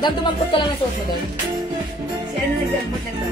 Madam, tumampot ka lang ng suot mo doon. Si ano nagdampot na ba?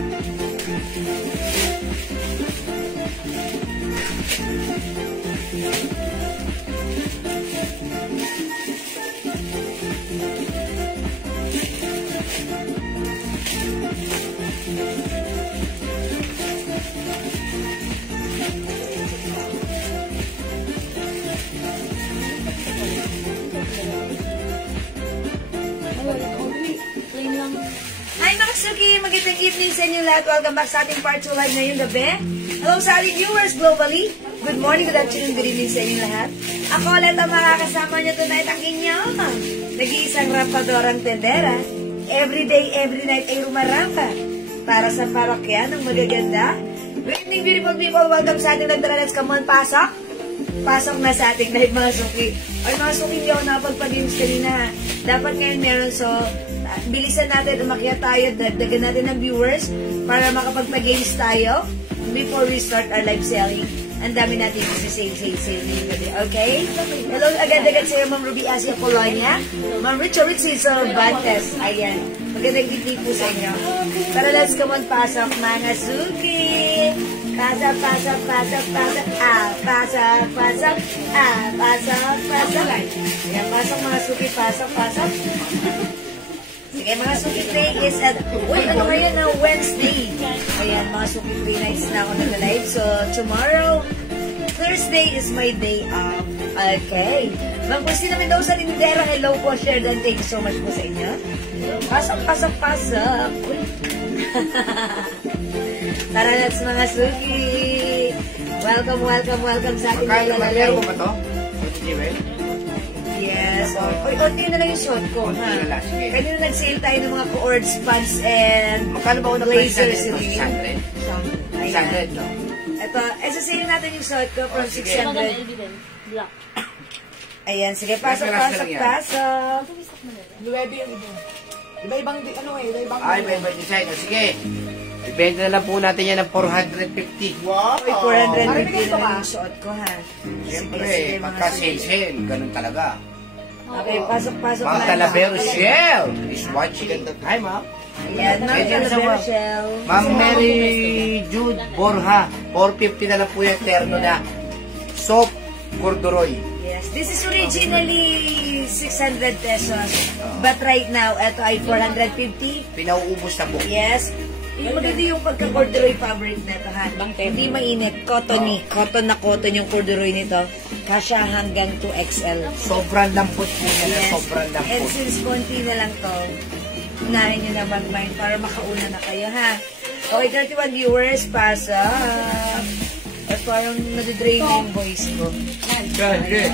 Hi mga Suki! Magandang evening sa inyo lahat. Welcome back sa ating part 2 live ngayong gabi. Hello sa ating viewers globally. Good morning, good afternoon, good evening sa inyo lahat. Ako ulit ang makakasama niyo tonight ang inyong nag-iisang rampadorang tendera. Every day, every night ay rumaramba para sa parokya ng magaganda. Good evening, beautiful people. Welcome sa ating nagdara. Let's come on, pasok. Pasok na sa ating live mga Suki. Ay mga Suki, hindi ako nakapagpa-games kanina. Dapat ngayon meron, so bilisan natin, umakyat tayo, dagdagan natin ng viewers para makapagpa-games tayo before we start our live selling. Ang dami natin sale. Okay? Hello agad-agad sa'yo, Ma'am Ruby Asia Polonia, Ma'am Richard Bantes. Ayan. Magandang evening po sa inyo. Tara, let's come on, pasok mga Suki. Pasok. Pasok. Ayan, pasok mga Suki, pasok. Sige, mga Suki Play is at, ano ngayon na Wednesday. Ayan, mga Suki Play nights na ako nag-live. So, tomorrow, Thursday is my day off. Okay. Ma'am Christina Mendoza, Lindera, hello po, share and thank you so much po sa inyo. Pasok. Uy. Tara, let's mga Suki. Welcome sa ating mga lalagay. Magkano mo ba ito? Yes. Uy, konti na lang yung shot ko, ha? Kanina nag-sale tayo ng mga co-ords, pants, and magkano ba unang blazers. 600? 600, no? Ito, sasale natin yung shot ko from 600. Black. Ayan, sige, pasok. Luwebe yung iba. Iba-ibang, iba-ibang. Iba-ibang design. Sige. Ibenta na lang po natin yan ng 450. Wow! Uy, 450 na yung shot ko, ha? Siyempre, pagka-sale, ganun talaga. Okay, pasok Mga Talavero Shell is watching at the time, ha? Ayan, Ma'am Talavero Shell. Ma'am Mary Jude Borja, 450 na lang po yung terno na soap corduroy. Yes, this is originally 600 pesos. But right now, ito ay 450. Pinauubos na po. Yes. Maganda yung pagka-corduroy fabric nito, ha? Hindi mainit. Cotton na cotton yung corduroy nito. Kasya hanggang 2XL. Sobrang lampot po yan. Yes. Sobrang lampot. And since konti na lang to, unahin nyo na mag-mind para makauna na kayo, ha? Okay, 31 viewers, pasok. At parang nadidrain na yung voice ko. Good.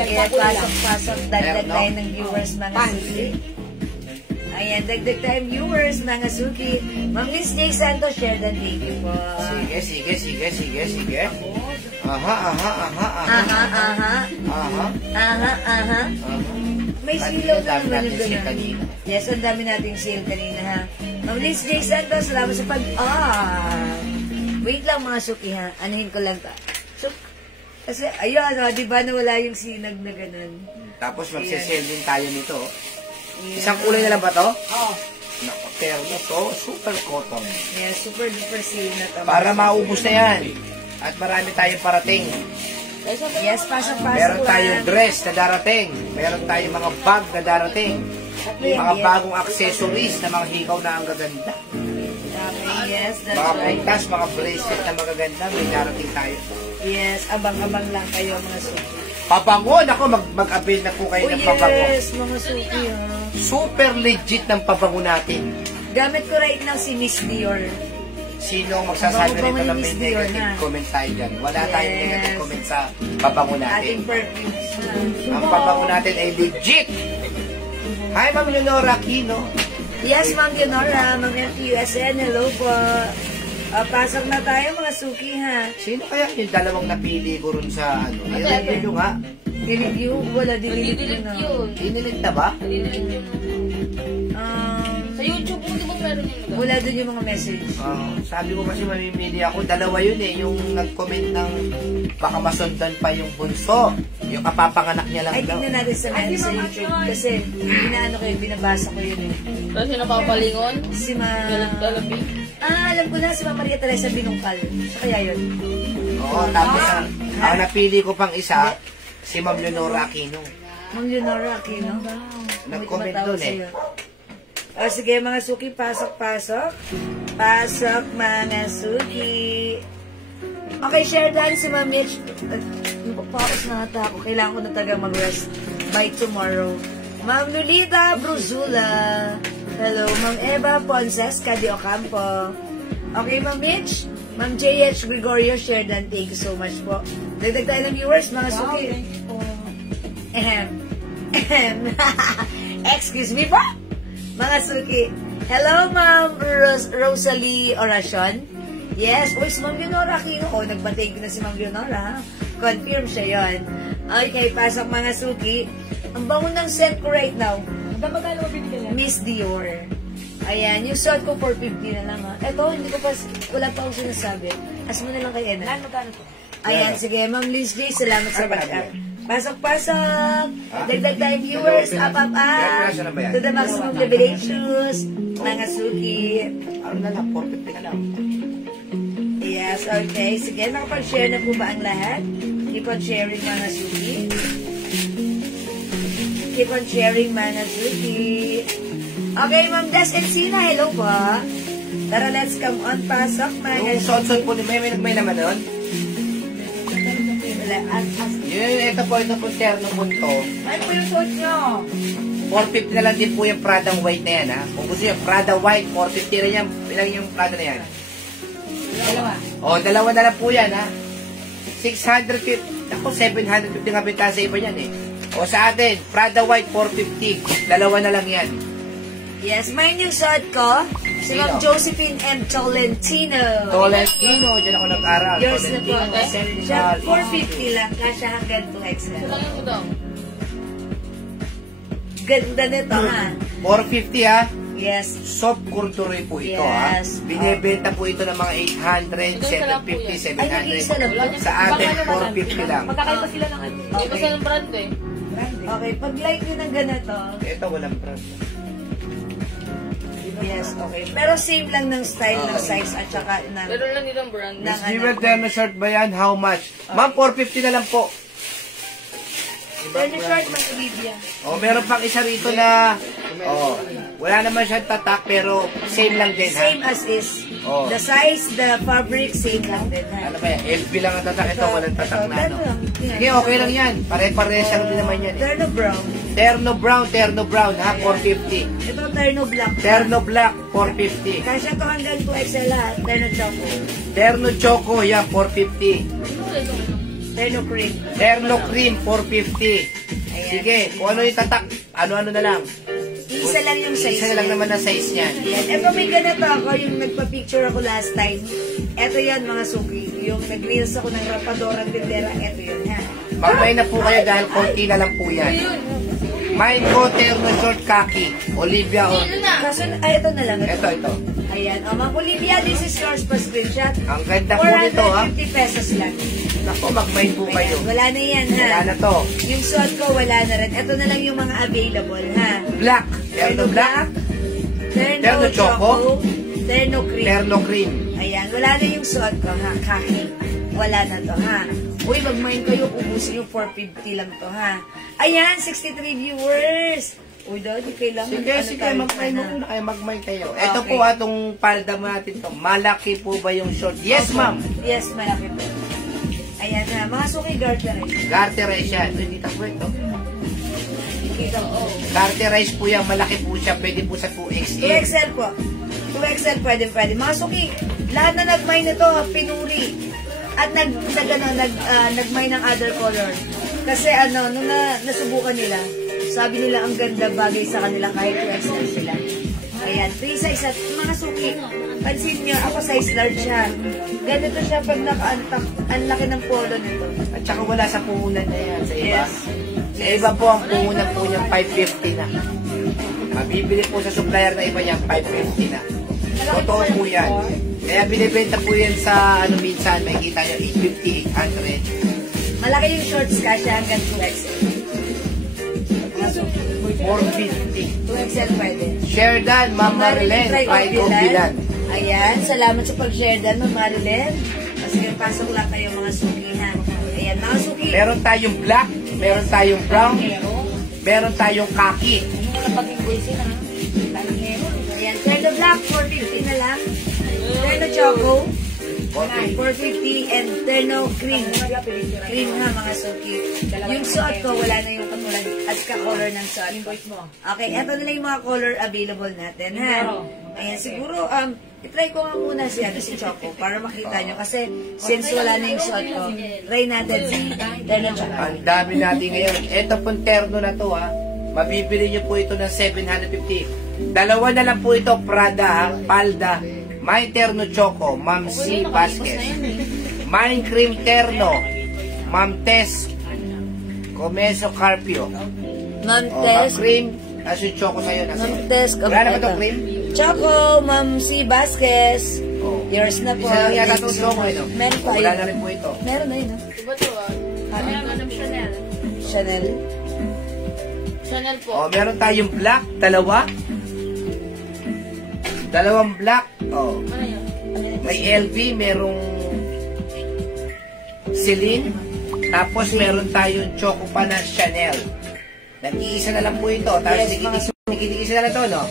Kaya pasok. Dagdag tayo ng viewers, mga Suki. Ayan, dagdag tayo viewers, mga Suki. Ma'am Liz J. Santos, share the thank you po. Sige. Aha. May silaw na naman yung doon. Yes, ang dami nating sale kanina, ha? Ma'am Liz J. Santos, salamat sa wait lang mga Suki, ha? Anuhin ko lang ta. Kasi, ayun, di ba nawala yung sinag na ganun? Tapos magsisale din tayo nito. Isang kulay na lang ba to? Oo. Naku, pero na to, super cotton. Yes, super duper sale na to. Para maubos na yan. At marami tayong parating. Yes, pasok. Meron tayong dress na darating. Meron tayong mga bag na darating. Mga bagong accessories na mga hikaw na ang gaganda. Okay, yes, that's Mga right. puntas, mga bracelet na magaganda. May darating tayo. Yes, abang-abang lang kayo mga Suki. Pabango! Naku, mag-avail na po kayo ng pabango. Yes, mga Suki, ha? Super legit ng pabango natin. Gamit ko right now si Miss Dior. Sino ang magsasabi Pabango nito ni ng may Miss Dior, negative ha? comment tayo dyan? Wala tayong Yes. negative comment sa pabango natin. Ating perfumes. Ang pabango natin ay legit. Hi, Ma'am Leonora Aquino. Yes, Ma'am Leonora, Ma'am FUSN, hello po. Pasok na tayo mga Suki, ha? Sino kaya yung dalawang napili ko rin sa ano? I-review nga. I-review? Wala, dinilit ko na. Dinilit na ba? Sa YouTube, kung di ba meron yun? Wala dun yung mga message. Sabi ko kasi mamimili ako. Dalawa yun eh. Yung nag-comment ng baka masundan pa yung bunso. Yung kapapanganak niya lang Ay, daw. tingnan natin sa YouTube. Kasi, inaano ko yun, binabasa ko yun eh. Kasi napapalingon. Si Galap-galapin. alam ko na, si Ma'am Maria Teresa Binungkal. So, kaya yun. Oo, tapos ang napili ko pang isa, si Ma'am Leonora Aquino. Ma'am Leonora Aquino. Nag-comment May tumatawag dun eh. sa'yo. O sige, mga suki, pasok-pasok. Pasok, mga suki. Okay, share dahil si Ma'am Mitch. Papaos na ata ako. Kailangan ko na taga mag-rest by tomorrow. Ma'am Lolita Bruzula. Hello, Ma'am Eva Ponces, Cadi Ocampo. Okay, Ma'am Mitch. Ma'am J.H. Gregorio, share dan. Thank you so much po. Dagdag tayo ng viewers, mga suki. Ahem. Ahem. Excuse me po. Mga suki. Hello, Ma'am Rosalie Oracion. Yes. Uy, si Ma'am Leonora Aquino. Oh, nagpa-thank you na si Ma'am Leonora. Confirm siya yon. Okay, pasok mga suki. Ang bango ng scent ko right now. Magkano mo binigyan? Miss Dior. Ayan, yung suot ko 450 na lang ha. Eto, hindi ko pa, wala pa akong sinasabi. As mo na lang kay Ena. Magkano to? Ayan, sige, Ma'am Liz J, salamat sa backup. Pasok-pasok! Dagdag tayong viewers, up. To the maximum liberations, mga suki. Ano na lang, 450 na lang. Yes, okay. Sige, nakapag-share na po ba ang lahat? Keep on sharing, mga suki. Keep on sharing, mga suki. Okay, Ma'am Des Encina, hello po. Tara, let's come on. Pasok, mga Yung suki. sot-sot po ni may nagmay naman nun. Ito po terno po ito. Ay po yung suot nyo. 450 na lang din po yung Prada white na yan ha. Kung gusto nyo, Prada white, 450 rin yan. Ilang yung Prada na yan? Dalawa. O, dalawa na lang po yan ha. 650, ako 750 nga pinta sa iba yan eh. O sa atin, Prada white, 450. Dalawa na lang yan. Yes, mine yung suot ko. Si Ma'am Sino? Josephine M. Tolentino. Tolentino, dyan ako nag-aral. Yours na po. Tolentino, Siya, Central. 450 lang. Kasya hanggang 2XL. Kailangan mo daw. Ganda nito, ha? 450 ha. Yes. Soft corduroy po ito ha. Yes. Binibenta po ito ng mga 800, 750, Ay, nag-iisa lang po. 700. Sa atin, 450 lang. Magkakaiba sila ng ano. Hindi pa sila ng brand eh. Okay, pag like nyo ng ganito, Ito walang brand. yes, okay. Pero same lang ng style, ng size, at saka ng... Meron lang nilang brand. ng Miss Jewel Terno shirt ba yan? How much? Ma'am, 450 na lang po. Terno short, Ma'am Olivia. Oh, meron pang isa rito na wala naman siyang tatak pero same lang din ha. Same as is. Oh. The size, the fabric, same lang din, ha? Ano ba yan? LB lang ang tatak. Ito walang tatak na ano. Terno. Sige, okay lang yan. Pare-pares lang din naman yan eh. Terno brown. Terno brown ha, 450. Ito, terno black. Terno black, 450. Kasya to hanggang 2XL lahat. Terno choco. Terno choco, yan, 450. Terno cream. Terno cream, 450. Ayan. Sige, kung ano yung tatak, ano-ano na lang. Isa lang yung size. Isa lang naman na size niyan. Ayan. Ito may ganito ako, yung nagpa-picture ako last time. Ito yan, mga suki. Yung nag-reels ako ng rapadorang tindera, ito yun, ha? Magmay na po kayo dahil konti na lang po yan. Mine ko, terno short khaki. Olivia, Kaso, ay, ito na lang. ito. Ayan. O, Ma'am Olivia, this is yours pa screenshot. Ang ganda po nito, ha? 450 pesos lang. Naku, magmay po kayo. Ayan, wala na yan, ha? Wala na to. Yung suot ko, wala na rin. Ito na lang yung mga available, ha? Black. Terno black. Terno choco, terno cream. Terno cream. Ayan, wala na yung suot ko, ha? Khaki. Wala na to, ha? Uy, mag-mine kayo, ubusin yung 450 lang to, ha? Ayan, 63 viewers. Uy, daw, di kailangan. Sige, magmay mo muna kayo, magmay kayo. Ito Okay. po atong palda mo natin to. Malaki po ba yung short? Yes, ma'am. Yes, malaki po. Ayan na, mga suki garter. Garterize yan. Dito po ito. Kita ko. Garterize po yan. Malaki po siya. Pwede po sa 2XL. 2XL po. 2XL pwede. Mga suki, lahat na nag-mine nito, pinuri. At nag-mine ng other color. Kasi nung nasubukan nila, sabi nila ang ganda bagay sa kanila kahit 2XL sila. Ayan, 3 size at mga suki. Pansin nyo, ako size large siya. Ganito siya pag naka-antak. Ang laki ng polo nito. At saka wala sa puhunan na yan sa iba. Yes. Sa iba po ang puhunan po niyang 550 na. Mabibili po sa supplier na iba niyang 550 na. Totoo po yan. Kaya binibenta po yan sa minsan, makikita niyo 850, 800. Malaki yung shorts kasha hanggang 2XL. Mga suki. 450. 2XL pwede. Share dan, Ma'am Marilyn, try ko bilan. Ayan, salamat sa pag-share dan, Ma'am Marilyn. Kasi pasok lang kayo mga sukihan. Ayan, mga suki. Meron tayong black, meron tayong brown, meron tayong khaki. Ayan, Terno Black, 450 na lang. Terno Choco, 450 and Terno Cream. Cream ha, mga suki. Yung suot ko, wala na yung katulad at ka-color ng suot ko. Okay, eto na lang yung mga color available natin, ha? Ayan, siguro, itry ko nga muna si Choco para makita nyo. Kasi, since wala na yung suot ko, try natin si Terno Choco. Ang dami natin ngayon. Ito pong terno na to, ha. Mabibili nyo po ito ng 750. Dalawa na lang po ito, Prada, ha? Palda. May terno choco, Ma'am C. Vasquez. May cream terno, Ma'am Tess Comeso Carpio. Ma'am O, Ma'am Tess, cream, aso yung choco sa'yo. Ma'am Tess, Wala na ba ito cream? Choco, Ma'am C. Vasquez. Oh. Yours na po. Isa lang yata itong choco, no? Meron pa Wala yun. na rin po ito. Meron na yun, ha? Diba ito Chanel. Chanel. Chanel po. Oh, meron tayong black, dalawa. Dalawang black. Oh. Ano yun? May LV, merong Celine. Tapos meron tayong choco pa na Chanel. Nag-iisa na lang po ito. Tapos Yes, nag-iisa na lang ito, no?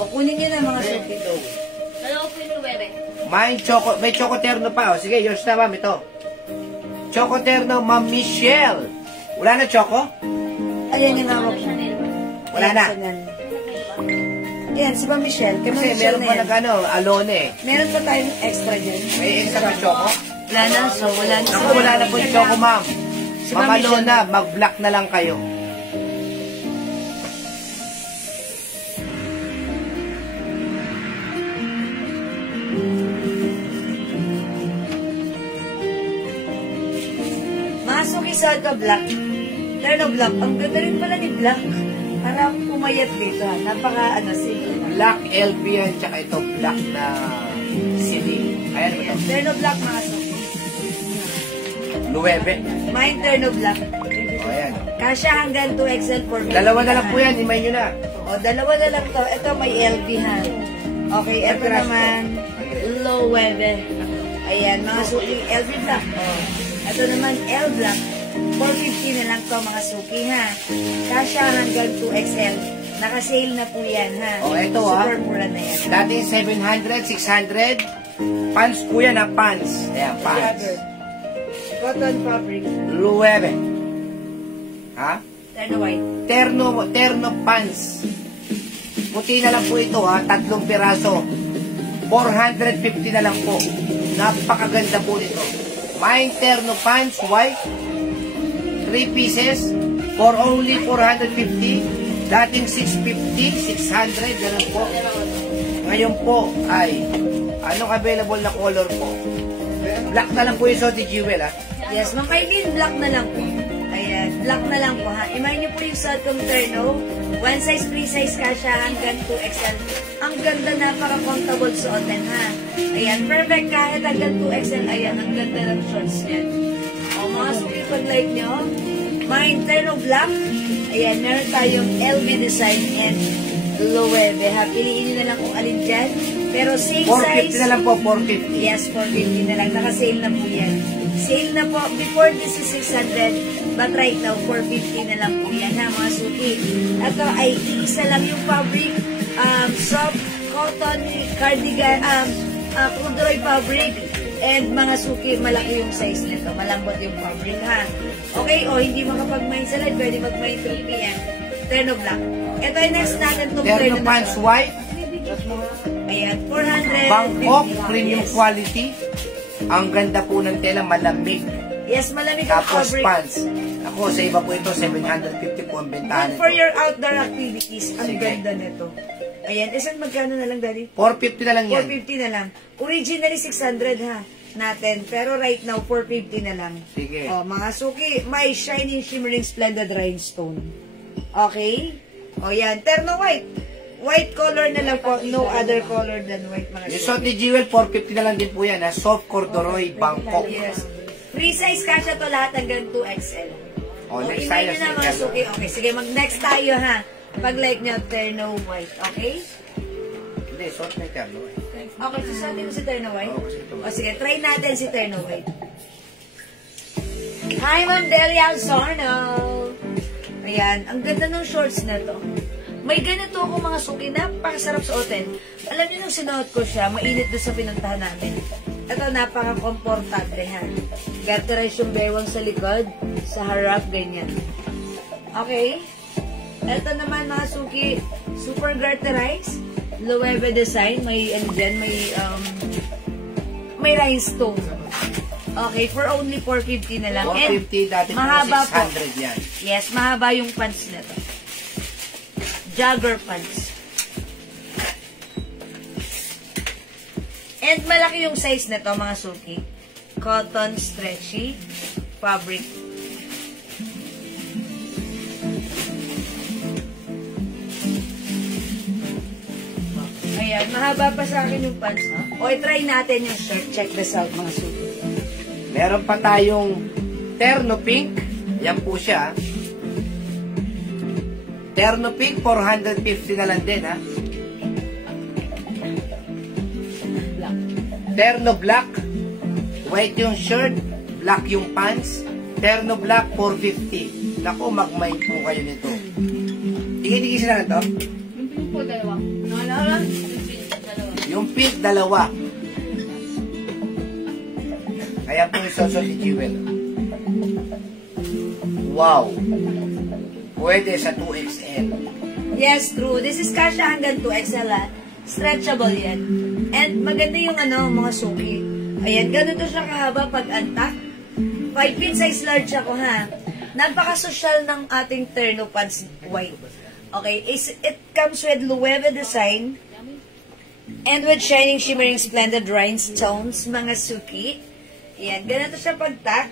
O, kunin nyo na mga suki. Dalawa po yung bebe. May choco terno pa. Oh. Sige, yours na, ma'am. Ito. Choco terno, Ma'am Michelle. Wala na choco? Ayan yung hawak mo. Wala na. Yan, si Ma'am Michelle. Kay Ma'am Kasi Michelle meron na pa yan. nag-ano, alone eh. Meron pa tayong extra dyan. May extra pa choco? Wala na, so wala na. Ako, wala na po yung choco, ma'am. Si Ma'am Ma'am Michelle. Alona, mag-black na lang kayo. Mga suki sa ka black. Terno black. Ang ganda rin pala ni black. Parang pumayat dito, ha. Napaka, simple. Black LP yan, tsaka ito black na Celine. Ayan ba ito? Terno black, mga suki. Nuwebe. Mine terno black. O, ayan. Kasya hanggang 2XL for me. Dalawa na lang po yan, imay nyo na. O, dalawa na lang to. Ito may LV, ha. Okay, ito naman, low webe. Ayan, mga suki, LV black. O, ito naman, L black. 450 na lang to, mga suki, ha. Kasya hanggang 2XL. Naka-sale na po yan, ha. O, ito, ha. Super mura na yan. Dati 700, 600. Pants po yan, ha, pants. Ayan, pants. Cotton fabric. Nuwebe. Ha? Terno white. Terno pants. Puti na lang po ito, ha. 3 piraso. 450 na lang po. Napakaganda po nito. May terno pants, white. 3 pieces. For only 450. Dating 650, 600, ganun po. Ngayon po ay, anong available na color po? Black na lang po yung Soti Jewel, ha? Yes, Ma'am Kailin, black na lang po. Ayan, black na lang po, ha. Imahin niyo po yung suot kong terno. One size, free size kasha hanggang 2XL. Ang ganda, napaka-comfortable suotin, ha. Ayan, perfect kahit hanggang 2XL. Ayan, ang ganda ng shorts niyan. O, mga suki, pag-like nyo. Mine, terno black. Ayan, meron tayong LV design and Loewe, ha. Piliin nyo na lang kung alin dyan. Pero same 450 size. na lang po, 450. Yes, 450 na lang. Naka-sale na po yan. Sale na po. Before this is 600, but right now, 450 na lang po yan, ha, mga suki. Ito ay isa lang yung fabric, soft cotton cardigan, corduroy fabric, and mga suki, malaki yung size nito. Malambot yung fabric, ha. Okay, o hindi makapag-mind salad, pwede mag-mind 3 p.m. Terno black. Ito ay next natin itong Terno pants white. Ayan, 400. Bangkok, premium quality. Ang ganda po ng tela, malamig. Yes, malamig ang Tapos fabric. pants. Ako, sa iba po ito, 750 po ang bentahan And for nito. your outdoor activities, ang Sige. ganda nito. Ayan, isang magkano na lang, Daddy? 450 na lang yan. 450 na lang. Originally, 600 ha, natin. Pero right now, 450 na lang. Sige. O, mga suki, may shining, shimmering, splendid rhinestone. Okay? O, yan. Terno white. White color na lang po. No other color than white, mga Yung suki. Soti Jewel, 450 na lang din po yan. Ha? Soft corduroy, Bangkok. Yes. Free size kasha to lahat hanggang 2XL. O, next Inay tayo nyo na sa mga terno. suki. Okay, sige, mag-next tayo ha. Pag like nyo, terno white. Okay? Hindi, suot na yung terno. Okay, susuotin mo si terno white? Oo, kasi ito. O sige, try natin si terno white. Hi, Ma'am Delia Zorno! Ayan, ang ganda ng shorts na to. May ganito ako mga suki, napakasarap suotin. Alam niyo nung sinuot ko siya, mainit doon sa pinuntahan namin. Ito, napaka-komportable ha. Garterize yung bewang sa likod, sa harap, ganyan. Okay? Ito naman mga suki, super garterize. Loewe design, may ano dyan, may rhinestone. Okay, for only 450 na lang. 450, dati po mahaba 600 yan. Yes, mahaba yung pants na to. Jogger pants. And malaki yung size na to, mga suki. Cotton, stretchy, fabric. Ayan, mahaba pa sa akin yung pants. O, try natin yung shirt. Check this out, mga suki. Meron pa tayong terno pink. Yan po siya. Terno pink, 450 na lang din, ha? Terno black, white yung shirt, black yung pants. Terno black, 450. Naku, mag-mind po kayo nito. Tingin-tingin na lang to. Yung pink po, dalawa. Ano? Yung pink, dalawa. Ayan po yung sosot ni Jewel. Wow! Pwede sa 2XL. Yes, true. This is kasha hanggang 2XL, ha? Stretchable yan. And maganda yung mga suki. Ayan, ganito siya kahaba pag antak. 5 feet size large ako, ha? Napaka-social ng ating terno pants white. Okay, it comes with Loewe design and with shining, shimmering, splendid rhinestones, mga suki. Ayan, ganito siya pagtak.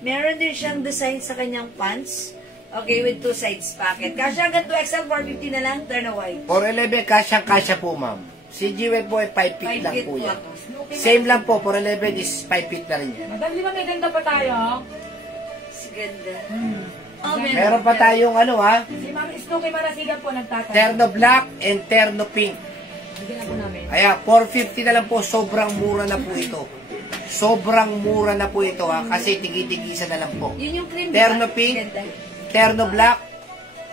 Meron din siyang design sa kanyang pants. Okay, with 2 sides pocket. Kasha hanggang 2XL, 450 na lang, terno white. 411, kasyang-kasya po, ma'am. Si Jewel po ay 5 feet 5 lang feet po yan. po. Same lang po, 411 is 5 feet na rin yan. Madam, di ba may ganda pa tayo? Si ganda. Oh, Meron pa tayong Si Ma'am Snooki Marasigan po nagtatanong. terno black and terno pink. Bigyan na po namin. Kaya 450 na lang po, sobrang mura na po ito. Sobrang mura na po ito, ha, kasi tigi-tigisa na lang po. Yun yung cream. Terno diba? pink, Ganda. terno black,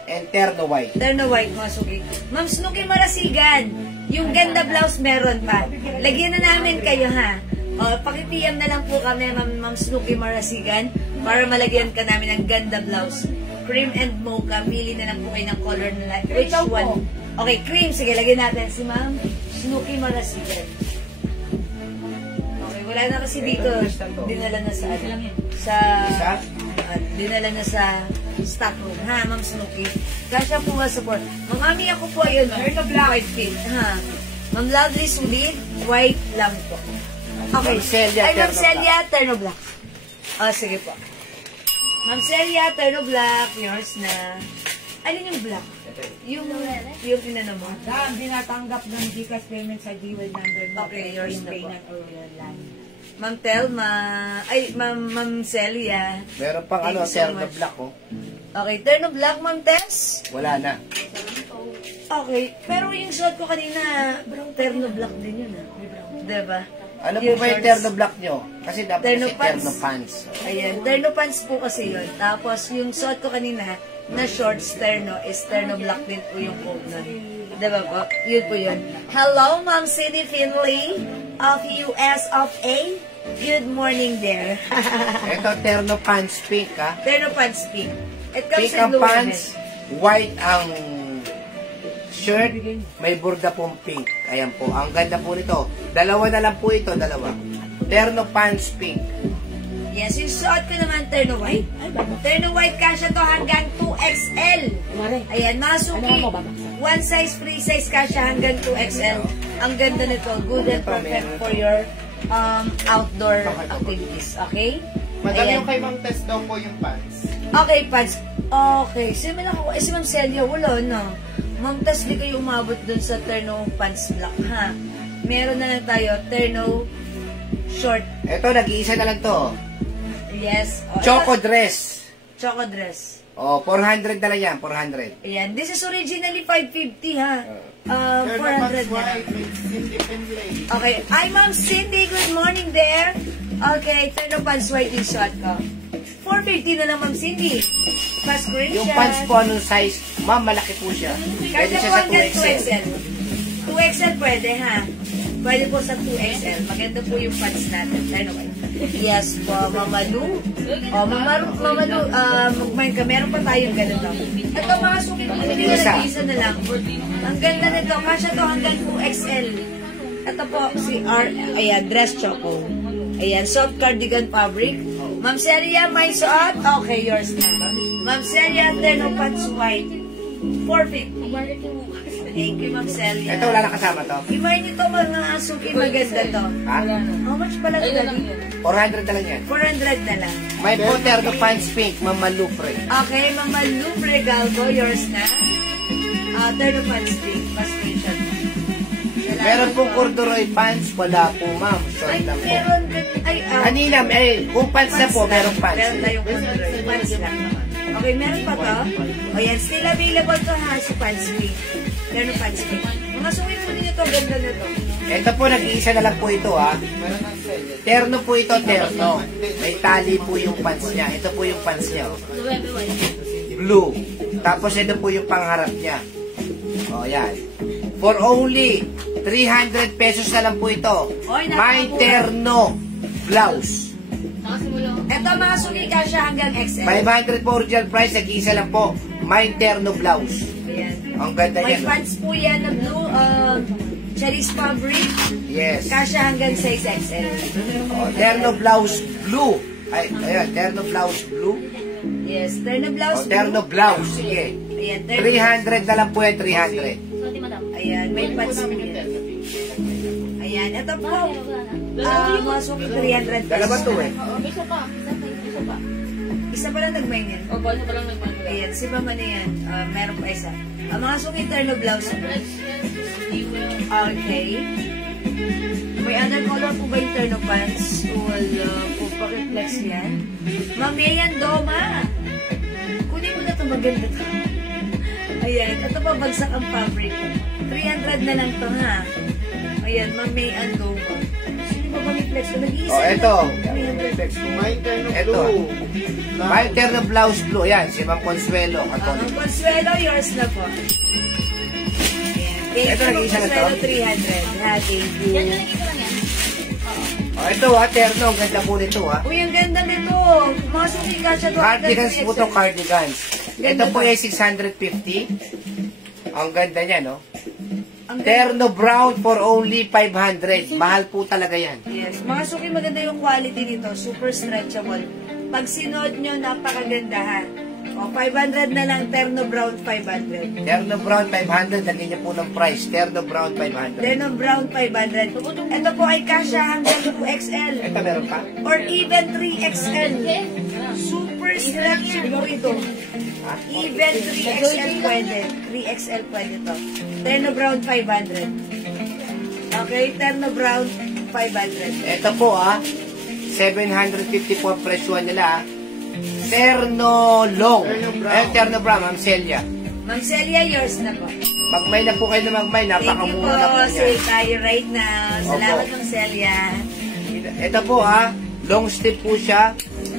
and terno white. Terno white, mga suki. Ma'am Snooki Marasigan, yung ganda blouse meron pa. Lagyan na namin kayo, ha? O, pakipiyam na lang po kami, Ma'am Snooki Marasigan, para malagyan ka namin ng ganda blouse. Cream and mocha. Pili na lang po kayo ng color na like. Which one? Okay, cream. Sige, lagyan natin si Ma'am Snooki Marasigan. Okay, wala na kasi dito. Dinala na sa dinala na sa stock room, ha, Ma'am Snooki? Kasya po ba support? Mami, ako po ayun, terno black, white pink, ha? Ma'am Lovely Sulit, white lang po. Okay. Ma'am Celia, Ay, Ma'am terno Celia, terno black. Sige po. Ma'am Celia, terno black, yours na. Alin yung black? Yung inano mo? Madam, dinatanggap ng Gcash payment sa Jewel number mo. Okay, yours na po. Payment or Royal Line. Ma'am Telma, Ma'am Celia. Meron pang Thank you so terno much. black, oh. Okay, terno black, Ma'am Tess. Wala na. Okay, pero yung suot ko kanina, terno black din yun, ha? Diba? Ano po ba yung shorts. terno black nyo? Kasi dapat Terno kasi pants. terno pants. Ayan, terno pants po kasi yun. Tapos yung suot ko kanina na shorts terno is terno black din po yung coat nun. Diba po? Yun po yun. Hello, Ma'am Cindy Finley of US of A. Good morning there. Ito, terno pants pink, ha? Terno pants pink. It comes Pink in ang blue pants, white ang shirt, may borda pong pink. Ayan po, ang ganda po nito. Dalawa na lang po ito, dalawa. Terno pants pink. Yes, yung suot ko naman terno white. Terno white kasha to hanggang 2XL. Ayan, mga suki. One size, free size kasha hanggang 2XL. Ang ganda nito. Good and perfect for your outdoor activities. Okay? Madam, Ayan. yung kay Ma'am Tess daw po yung pants. Okay, pads. Okay. Si Ma'am Celia, wala, no? Ma'am Tess, di kayo umabot dun sa terno pants black, ha? Meron na lang tayo, terno short. Ito, nag-iisa na lang to. Yes. Oh, Choco dress. Choco dress. Oh, 400 na lang yan, 400. Ayan. This is originally 550 ha. Pero 400 na. white with Cindy Finlay. Okay. Hi, Ma'am Cindy. Good morning there. Okay. Turn of pants white yung shot ko. 450 na lang, Ma'am Cindy. Pa-screenshot. Yung pants po, anong size? Ma'am, malaki po siya. Pwede Kaya siya po sa hanggang 2XL. 2XL. 2XL pwede ha. Pwede po sa 2XL. Maganda po yung pants natin. Ano kayo? Yes po, Mama Lu. O, Mama Lu, magmain ka. Meron pa tayong ganito. Ito mga suki ko, hindi na isa na lang. Ang ganda nito. Kasya to hanggang 2XL. Ito po, si R. Ayan, dress choco. Ayan, soft cardigan fabric. Ma'am Celia, may suot? Okay, yours na. Ma'am Celia, terno pants white. 450. Thank you, Ma'am Celia. Ito, wala na kasama to. Imay nito mga suki, maganda to. Ha? How much pala ito? 400 na lang yan. 400 na lang. May po terno pants pink, Ma'am Malupre. Okay, Mama Lubre Galgo, yours na. Terno pants pink, pa-screenshot. Meron pong corduroy pants, wala po, Ma'am. Ay, Short lang po. meron din. Ay, Kanina, kung pants na po, merong pants. Meron tayong corduroy. Pants lang. Okay, meron pa to. O yan, still available to ha, si pants pink. Meron pants pink. Mga sungit po ninyo to, ganda na to. Ito po, nag-iisa na lang po ito, ha. Meron ang sale. Terno po ito, terno. May tali po yung pants niya. Ito po yung pants niya, oh. Blue. Tapos ito po yung pangharap niya. O, yan. For only 300 pesos na lang po ito. Oy, May nakamura. terno blouse. Ito mga suki siya hanggang XL. 500 po original price, nag-iisa lang po. May terno blouse. Ayan. Ang ganda May yan. pants po yan na blue, cherries fabric. Yes. Kasya hanggang 6XL. O, terno blouse blue. Ay, ayan, terno blouse blue. Yes, terno O, blouse. terno blouse, sige. Ayan, terno. 300 na lang po yan, 300. Ayan, may pants po yan. Ayan, ito po. Mga suki 300 pesos. Dalawa to, eh. Isa pa. Isa pa lang nagmainin. O, isa pa lang nagmanda. Ayan, si Mama na yan. Meron pa isa. Mga suki terno blouse. Okay. May other color po ba yung terno pants? Wala po, pa-reflex yan. Ma'am yan, Doma. Kunin mo na ito, maganda to. Ayan, ito pa bagsak ang fabric. 300 na lang to ha. Ayan, Ma'am yan, Doma. Sino ba pa-reflex ko? Nag-iisa O, na ito. to. 300. May terno Ito. blue. May terno blouse blue. Yan, si Ma'am Consuelo. Ang Consuelo, yours na po. Ayan. Ito, nag-iisa na to? Consuelo, 300. Ha, thank you. Yan yung nag-isa lang yan. O, ito ha, terno. Ang ganda po nito ha. Uy, ang ganda nito. Mga sumikat siya doon. Cardigans po to, cardigans. Ito po Ganda ay 650. Ang ganda niya, no? Ang ganda. Terno brown for only 500. Mahal po talaga yan. Yes. Mga suki, maganda yung quality nito. Super stretchable. Pag sinod nyo, napakagandahan. O, 500 na lang. Terno brown, 500. Terno brown 500. Lagyan niya po ng price. Terno brown 500. Terno brown, 500. Ito po ay kasya hanggang 2XL. Ito meron pa? Or even 3XL. Super stretchable ito. Even 3XL pwede. 3XL pwede to. Terno brown, 500. Okay, terno brown, 500. Ito po 750 po ang presyo nila Terno long. Ayun, terno brown, Ma'am Celia. Ma'am Celia, yours na po. Magmay na po kayo na magmay. Thank you po. Napakamura na po Sale niya. tayo right now. Salamat, Opo. Ma'am Celia. Ito po long sleeve po siya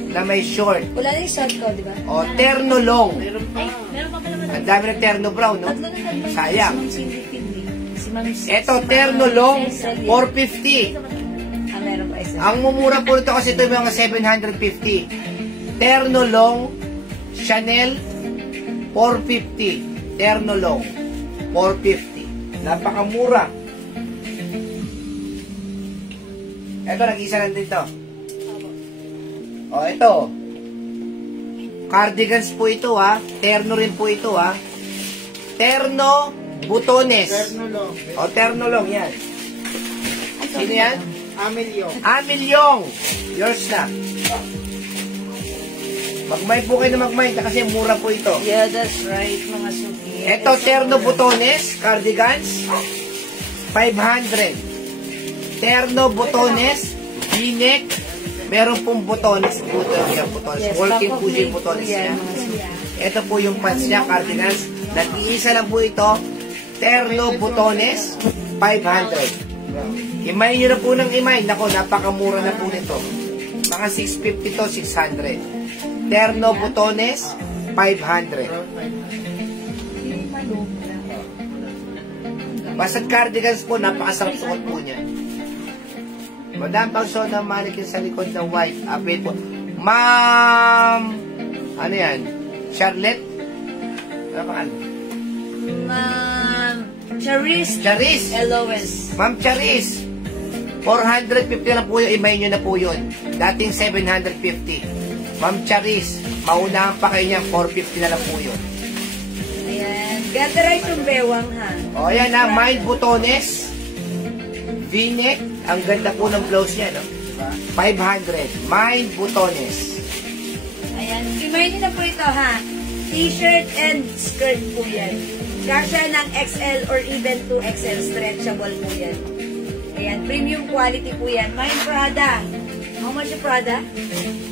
na may short. Wala na yung short ko, di ba? O, terno long. Ay, meron pa pala. Ang dami ng terno brown, no? Tatlo na nagmay. Sayang. Si Ma'am Cindy Finley. Si Ma'am Ito, si terno Ma'am long, Celia. 450. Meron pa isa. Ang mumura po nito kasi ito yung mga 750. Terno long, Chanel, 450. Terno long, 450. Napakamura. Ito, nag-isa lang dito. O, ito. Cardigans po ito, Terno rin po ito, Terno, butones. Terno long. O, terno long, yan. Sino yan? Amelio. Amilyong! Yours na. Magmay po kayo na magmay kasi mura po ito. Yeah, that's right, mga suki. Ito, terno butones, cardigans, 500. Terno butones, v-neck, Meron pong butones, butones. Working po yung butones niya. Ito po yung pants niya, cardigans. Nag-iisa lang po ito. Terno butones, 500. Imay nyo na po ng imay. Nako, napakamura na po nito. Mga 650 to, 600. Terno butones, 500. Basta't cardigans po, napakasarap suot po niya. Madam pang suot ng mannequin sa likod ng white. Apit po. Ma'am, ano yan? Charlotte? Ano pa ano? Ma'am Charis. Charis. LOS. Ma'am Charis. 450 na po yun. Imay nyo na po yun. Dating 750. Ma'am Charis. Maunahan pa kayo niya. 450 na lang po yun. Ayan. Gatterized yung bewang, ha? O, ayan na. Mind butones. V-neck. Ang ganda po ng blouse niya, no? 500. Mind butones. Ayan. Imay nyo na po ito, ha? T-shirt and skirt po yan. Kasya ng XL or even 2XL. Stretchable po yan. Ayan. Premium quality po yan. Mind Prada. How much yung Prada?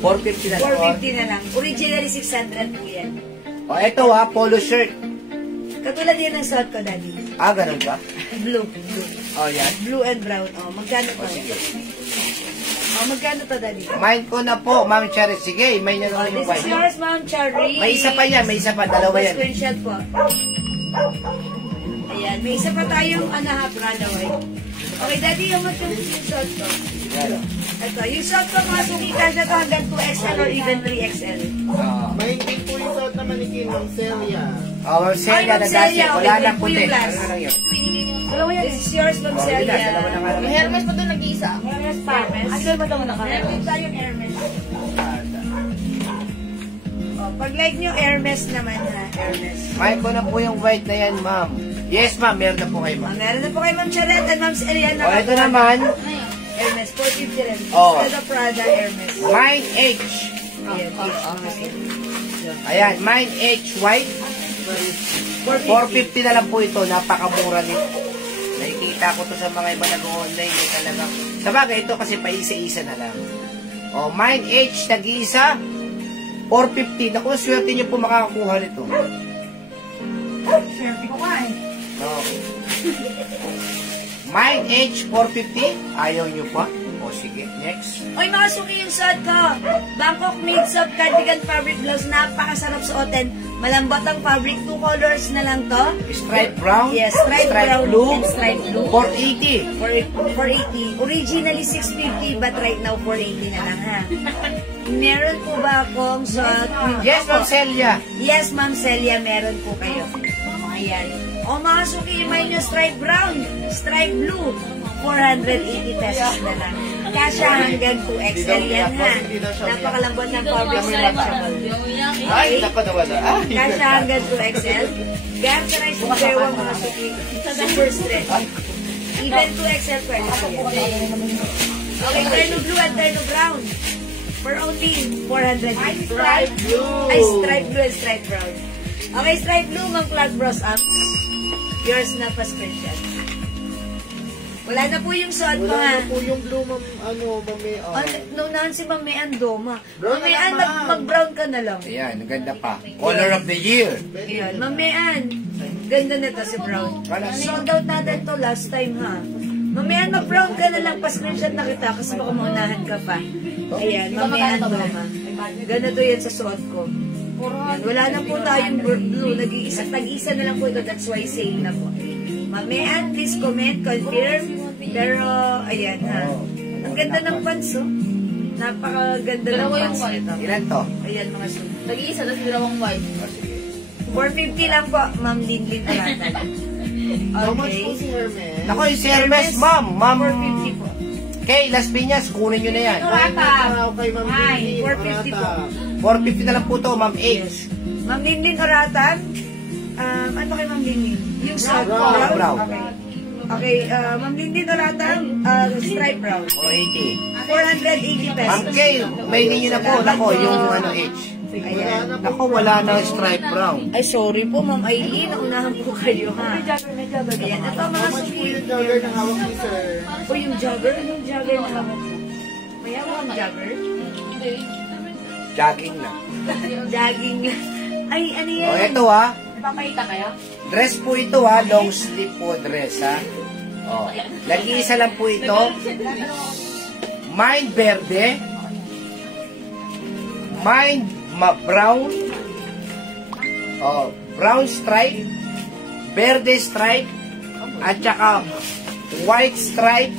450 na lang. 450 na lang. Originally 600 po yan. O, eto ha. Polo shirt. Katulad yan ng suot ko, Daddy. Ah, ganun ba? Blue. Blue. O, yan. Blue and brown. Oh, magkano to? Oh, magkano to, Daddy? Mind ko na po, Ma'am Charis. Sige, may na Oh, lang yung this is white. yours, Ma'am Cherry. May isa pa yan, may isa pa. Dalawa yan. Screenshot po. Ayan, may isa pa tayong anahap runaway. Okay, Daddy, yung magkano yung shot ko? Yan. Ito, yung shot ko, mga sumikas na to hanggang 2XL or even 3XL. Mahigpit po yung suot na manikin ng Celia. Oh, Ma'am Celia, Ay, Ma'am nadasi. Celia, Wala okay, lang po puti. yung glass. Ano lang yun? This is yours, Ma'am Oh, yun na, Celia. dalawa na nga lang. May Hermes pa doon nag-iisa. Hermes pa. Asan ba ito mo Hermes tayong Hermes. Oh, pag like nyo, Hermes naman ha, Hermes. Mind ko na po yung white na yan, Ma'am. Yes, Ma'am. Meron na po kayo, Oh, Ma'am. meron na po kay Ma'am Charette and Ma'am Eliana. O, ito naman. Hermes, 450 rin. Oh. Instead of Prada, Hermes. Mind H. Ayan, Ayan, Mind H white. 450 na lang po ito. Napakamura nito. Nakikita ko to sa mga iba nag-online. Talaga. Sabagay, ito kasi paisa-isa na lang. O, Mind H, tag-isa. 450. Naku, swerte nyo po makakakuha nito. Swerte ko ka eh. No. Mind H, 450. Ayaw nyo pa? O, sige. Next. Oy, mga suki yung suot ko. Bangkok mix of cardigan fabric blouse. Napakasarap suotin. Malambot ang fabric. 2 colors na lang to. Stripe brown. Yes, stripe brown blue. and stripe blue. 480. 480. Originally 650 but right now 480 na lang ha. Meron po ba akong suot? Yes, Ma'am Celia. Yes, Ma'am Celia, meron po kayo. Ayan. O mga suki, may nyo stripe brown, stripe blue, 480 pesos na lang. Kasya hanggang 2XL yan ha. Napakalambot ng fabric stretchable. Ay, naku, nawala. Ay, Kasya hanggang 2XL. Garterize yung bewang mga suki. Super stretch. Even 2XL pwede po yan. Okay, terno blue and terno brown. For only 400. Stripe blue. Ay, stripe blue and stripe brown. Okay, stripe blue, Mang Clark Bros Amps. Yours na pa screenshot. Wala na po yung suot ko Wala ha. na po yung blue, ma'am, mami. Naunahan si Ma'am Mayan Doma. Brown Ma'am na Mayan, lang, ma'am. mag-brown ka na lang. Ayan, ang ganda pa. Color of the year. Ayan, Ma'am Mayan. Ganda na to si Brown. Sold out natin to last time ha. Ma'am Mayan, mag-brown ka na lang. Pa-screenshot na kita kasi baka maunahan ka pa. Ayan, Ma'am Mayan Doma. Ganito yan sa suot ko. Ayan, wala na po tayong blue. Nag-iisa na lang po ito. That's why sale na po. Ma'am Mayan, please comment, confirm. Pero, ayan ha. Ang ganda ng pants, oh. Napakaganda ng Dalawa yung pants white. nito. Ilan to? Ayan mga suit. Nag-iisa, tapos dalawang white. 450 lang po, Ma'am Linlin Aratan. How much po Okay. si Hermes? Naku, yung si Hermes, Ma'am. Ma'am. 450 po. Kay Las Piñas, kunin nyo na yan. Kay Ma'am Lily. 450 po. 450 na lang po to, Ma'am H. Ma'am Linlin Aratan. Ano kay Ma'am Linlin? Yung soft Brown. Brown. Okay. Okay, Ma'am Linlin Aratan, stripe brown. 480. 480 pesos. Ma'am Kay, may ninyo na po. Naku, yung ano H. Ayan. Naku, wala na stripe brown. Ay, sorry po, Ma'am Aileen. Naunahan po kayo, ha? Ayan. Ito, mga How much po suki. yung jogger na hawak ni sir? O, yung jogger. Yung jogger na hawak. Mayawa ang jogger. Hindi. Jogging na. Jogging. Ay, ano yan? O, ito ha. Papakita kayo? Dress po ito ha. Long sleeve po dress ha. O, nag-iisa lang po ito. Mind verde. Mind brown. O, brown stripe. Verde stripe. At saka white stripe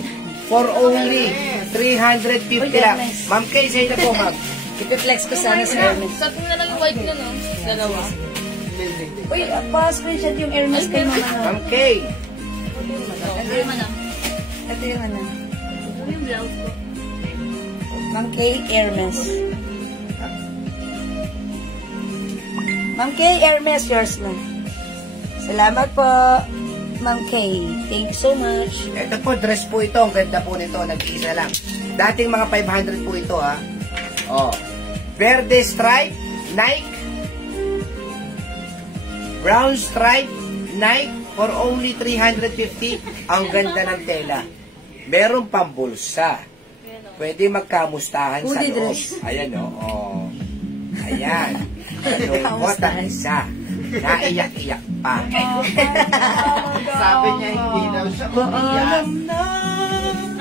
for only 350 lang. Ma'am Kay, sa'yo na po, ma'am. Ipiflex ko sana sa Hermes. Sabi na lang yung white na, no? Dalawa. Uy, pa-screenshot yung Hermes kay mama. Ma'am Kay. Ito yung ano? Ito yung ano. Ito yung blouse ko. Ma'am Kay, Hermes. Ma'am Kay, Hermes, yours na. Salamat po, Ma'am Kay. Thank you so much. Ito po, dress po ito. Ang ganda po nito. Nag-iisa lang. Dating mga 500 po ito, ha. Oh. Verde stripe, Nike. Brown stripe, Nike. For only 350. Ang ganda ng tela. Meron pang bulsa. Pwede magkamustahan sa Hoodie loob. dress. Ayan, oh. Ayan. Lungkot ang isa. Naiyak-iyak pa. Sabi niya hindi daw siya umiyak.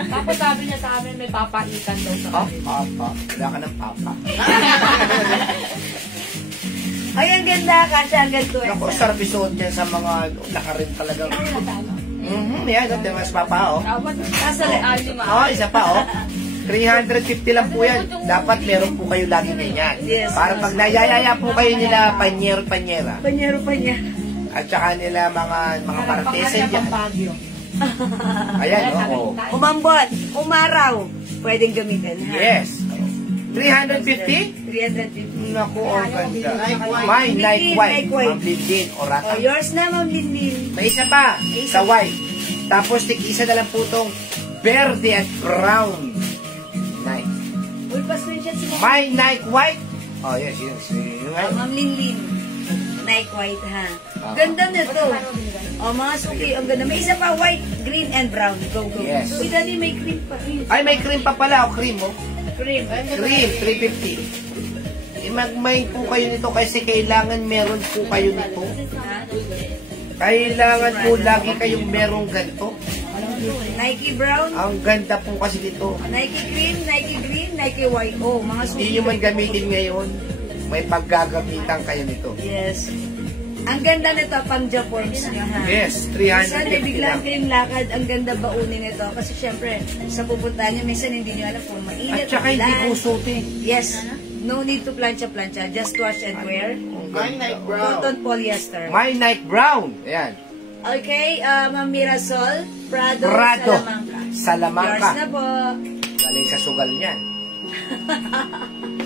Tapos sabi niya sa amin, may papaitan daw sa Oh, papa. Wala ka ng papa. Ay, ang ganda kasi ang ganito. Naku, sarap isuot yan sa mga nakarin talagang. Yan, ito mas papa, oh. Nasa real ni Oh, isa pa, oh. 350 lang po yan. Dapat meron po kayo lagi ganyan. Yes. Para pag nayayaya po kayo nila, panyero-panyera. Panyero pa niya. At saka nila mga partesen dyan. Ayan, oh. Umambot, umaraw. Pwedeng gamitin, ha? Yes. 350? 350. Naku, ang ganda. Nike white. May Nike white. Nike white. Ma'am Lindin, Oh, orata. yours na, Ma'am Lindin. May isa pa, sa white. Tapos, tig-isa na lang po itong verde at brown. Nike. Uy, pa-screenshot si Ma'am. My Nike white. Oh, yes, yes. Ma'am Lindin. Nike white, ha? Ah. Ganda nito. Oh, mga suki, ang ganda. May isa pa, white, green, and brown. Go, go. Yes. Uy, dali, may cream pa. Ay, may cream pa pala. O, cream, oh. Cream. Cream, 350. Mag-mind po kayo nito kasi kailangan meron po kayo nito. Ha? Kailangan po lagi kayong merong ganito. Nike brown, Ang ganda po kasi dito. Nike green, Nike white. Oh, mga suki. Hindi nyo man gamitin ngayon. May paggagamitan kayo nito. Yes. Ang ganda nito, pang Japons nyo, ha? Yes, Minsan, 350 may biglang lang. kayong lakad, ang ganda baunin nito. Kasi syempre, sa pupuntahan nyo, minsan hindi nyo alam kung mainit At saka o hindi ulan. po suotin. Yes. No need to plancha-plancha. Just wash and wear. My Nike brown. Cotton polyester. My Nike brown. Ayan. Okay, Ma'am Mirasol, Prado, Prado, Salamanca. Salamanca. Yours na po. Galing sa sugal niyan.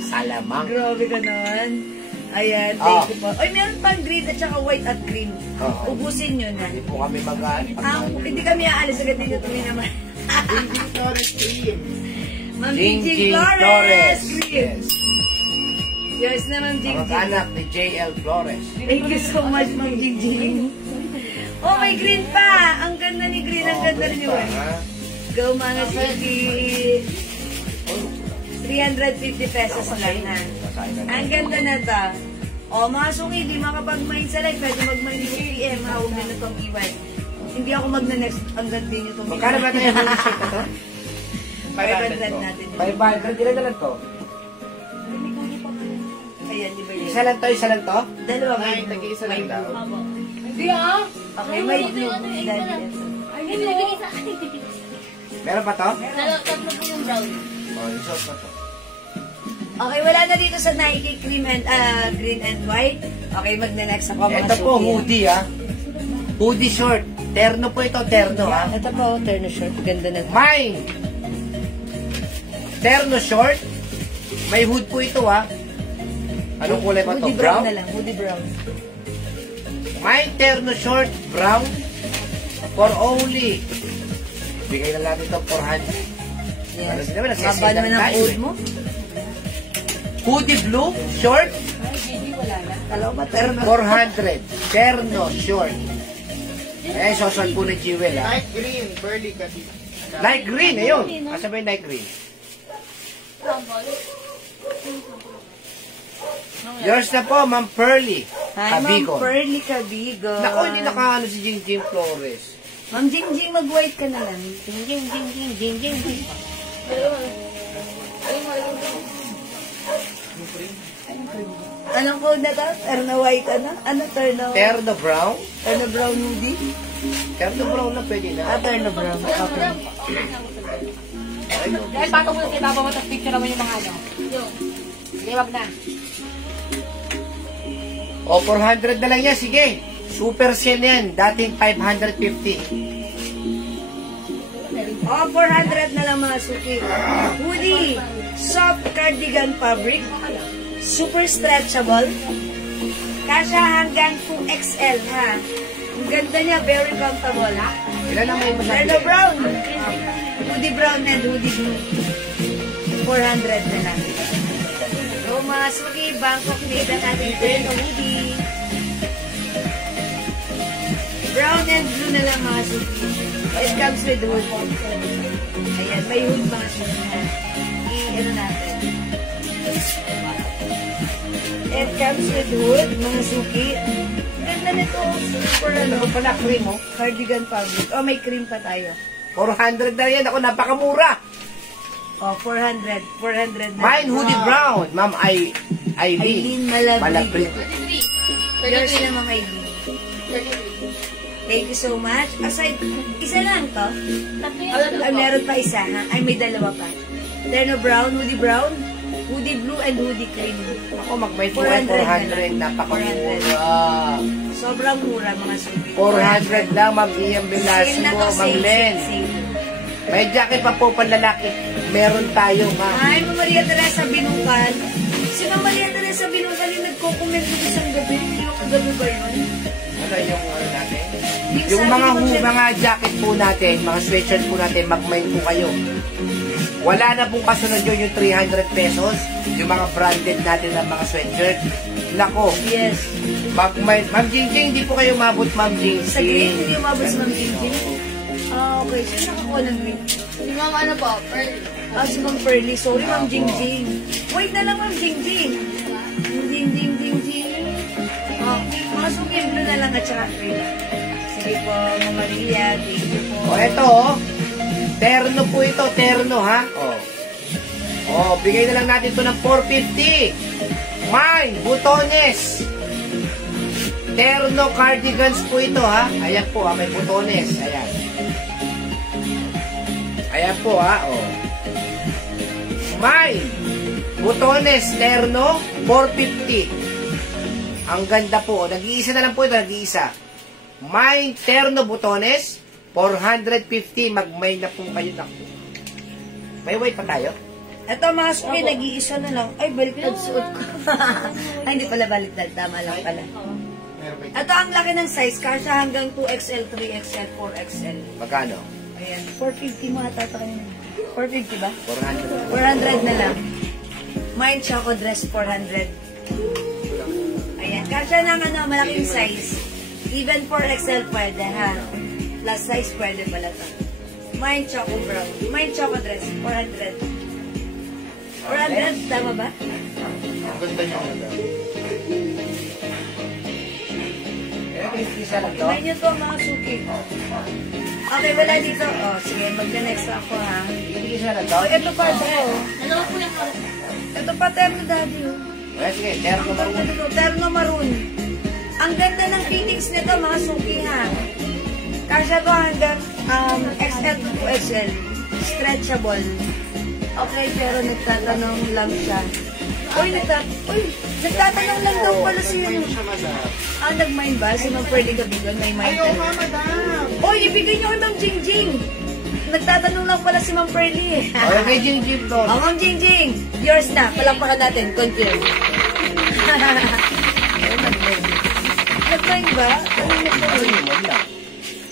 Salamang. Grabe ka nun. Ayan, Ah. thank you po. Oy, meron pang green at saka white at green. Oo. Ubusin nyo na. Hindi po kami Hindi kami aalis agad dito tuloy naman. Baby Flores cream. Ma'am Jingjing Jingjing Flores. Flores. Green. Yes. Yours na, Ma'am Mga Jingjing. anak ni JL Flores. Thank you so much, Ma'am Jingjing. Oh, may green pa. Ang ganda ni green. Ang ganda rin yun. Ha? Go, mga siki. 350 pesos lang, ha? Ang ganda na to. O, mga suki, di makapag-mind sa live. Pwede mag-mind sa PM, ha? Huwag na na itong iwan. Hindi ako magna-next hanggang din nyo itong Magkano ba tayo yung shirt na to? 500 natin. 500. Ilan na lang to? Ayan, di ba yun? Isa lang to, isa lang to? Dalawa, may Ay, tag-isa lang daw. Hindi ah! Okay, may blue. Dali. Ay, hindi bigay sa akin. Meron pa to? Tatlo po yung brown. Oh, isot na to. Okay, wala na dito sa Nike cream and, green and white. Okay, magna-next ako mga Ito po, suki. hoodie ha. Hoodie short. Terno po ito, terno ha. Ito po, turno shirt. Ganda na. Mine. Terno short. May hood po ito ha. Anong kulay ba to? Hoodie brown Brown? na lang. Hoodie brown. Mine terno short, brown. For only. Bigay na natin ito 400. Ano Yes. din naman, nagsisale Haba lang naman ang tayo code eh. mo. Hoodie blue, short, Kalaw ba, terno? 400. Terno short. Eh, sosol po ni Jewel ha. Light green, burly kasi. Light green, ayun. Kasabay light green. Yours na po, Ma'am Pearly. Hi, Ma'am Cabigon. Pearly Cabigon. Naku, hindi nakaano si Jingjing Flores. Ma'am Jingjing, mag-white ka na lang. Anong code na to? Terno white, ano? Ano terno? Terno Brown. Terno brown hoodie? Terno Brown na pwede na. Terno brown. Okay. Dahil pato mo kita ba matang picture naman yung mga ano? Sige, wag na. O, 400 na lang yan. Sige. Super Sien yan. Dating 550. Oh, 400 na lang mga suki. Hoodie, soft cardigan fabric, super stretchable, kasha hanggang 2XL, ha? Ang ganda niya, very comfortable, ha? Ilan ang may Terno masabi? brown. Hoodie brown and hoodie blue. 400 na lang. So, mga suki, Bangkok made na natin terno hoodie. Brown and blue na lang mga suki. It comes with hood. Ayan, may hood mga suki na. I-ano natin. It comes with hood, mga suki. Ganda nito. Super ano. Ano pala, cream, oh? Cardigan fabric. Oh, may cream pa tayo. 400 na yan. Ako, napakamura. Oh, 400. 400 na. Mine, hoodie brown. Ma'am, Aileen Malabrig. Malabrig. Yours na, Ma'am Aileen. Thank you so much. Aside, isa lang to? Meron pa isa, ha? Ay, may dalawa pa. Terno brown, hoodie blue, and hoodie cream. Ako, mag-may 400. Napakamura. Sobrang mura, mga suki. 400 lang, Ma'am Ian Velasco, Sale na to, Ma'am Len. sale. May jacket pa po panlalaki. Meron tayo, Ma'am. Ay, Ma'am Maria Teresa Binukan. Si Ma'am Maria Teresa Binukan yung nagko-comment ko isang gabi. Yung gabi ba yun? Ano yung ano natin? Yung Yung sabi mo, mga jacket po natin, mga sweatshirt po natin, mag-mine po kayo. Wala na pong kasunod yun yung 300 pesos. Yung mga branded natin ng mga sweatshirt. Nako, Yes. mag-mine. Ma'am Jingjing, hindi po kayo mabot, Ma'am Jingjing. Sa green, hindi umabot si Ma'am Jingjing. Ah, okay. Sino nakakuha ng green? Si Mama ano po? Ah, si Ma'am Pearly. Sorry, Ma'am Jingjing. Wait na lang, Ma'am Jingjing. Jingjing. Oh, mga suki, blue na lang at saka green. Sige po, Ma'am Maria. Thank you po. O, eto, oh. Terno po ito, terno, ha? O, bigay na lang natin ito ng 450. Mine, butones. Terno cardigans po ito, ha? Ayan po, ha? May butones. Ayan. Ayan po, ha? O. Mine, butones, terno, 450. Ang ganda po. Nag-iisa na lang po ito, nag-iisa. Mine, terno, butones, 450. Mag-may na po kayo na. May wait pa tayo? Ito mga suki, nag-iisa na lang. Ay, baliktad suot ko. Ay, hindi pala baliktad. Tama lang pala. Ito ang laki ng size. Kasha hanggang 2XL, 3XL, 4XL. Magkano? Ayan. 450 mo ata ito kanina. 450 ba? 400. 400 na lang. Mine choco dress, 400. Ayan. Kasha ng malaking size. Even 4XL pwede, ha? Plus size pwede pala ito. Mine choco brown. Mine choco dress, 400. 400, tama ba? Ang ganda niya. Isa lang to? Try nyo to mga suki. Okay, wala dito. Oh, sige, magka-next ako, ha? Isa lang to? Oh, ito pa ito. Ano po yung Ito pa, terno daddy, oh. Okay, sige. Terno Ang ganda nito, terno maroon. Ang ganda ng fittings nito, mga suki, ha? Kasya to hanggang XL to 2XL. Stretchable. Okay, pero nagtatanong lang siya. Uy, nagtatanong lang daw pala siya. Nag-mine ba? Si Ma'am Pearly Cabigon, may mine ka. Uy, ibigay niyo kay Ma'am Jingjing. Nagtatanong lang pala si Ma'am Pearly. Okay, kay Jingjing to. Oh, Ma'am Jingjing, yours na. Palakpakan natin. Confirm. Nag-mine ba?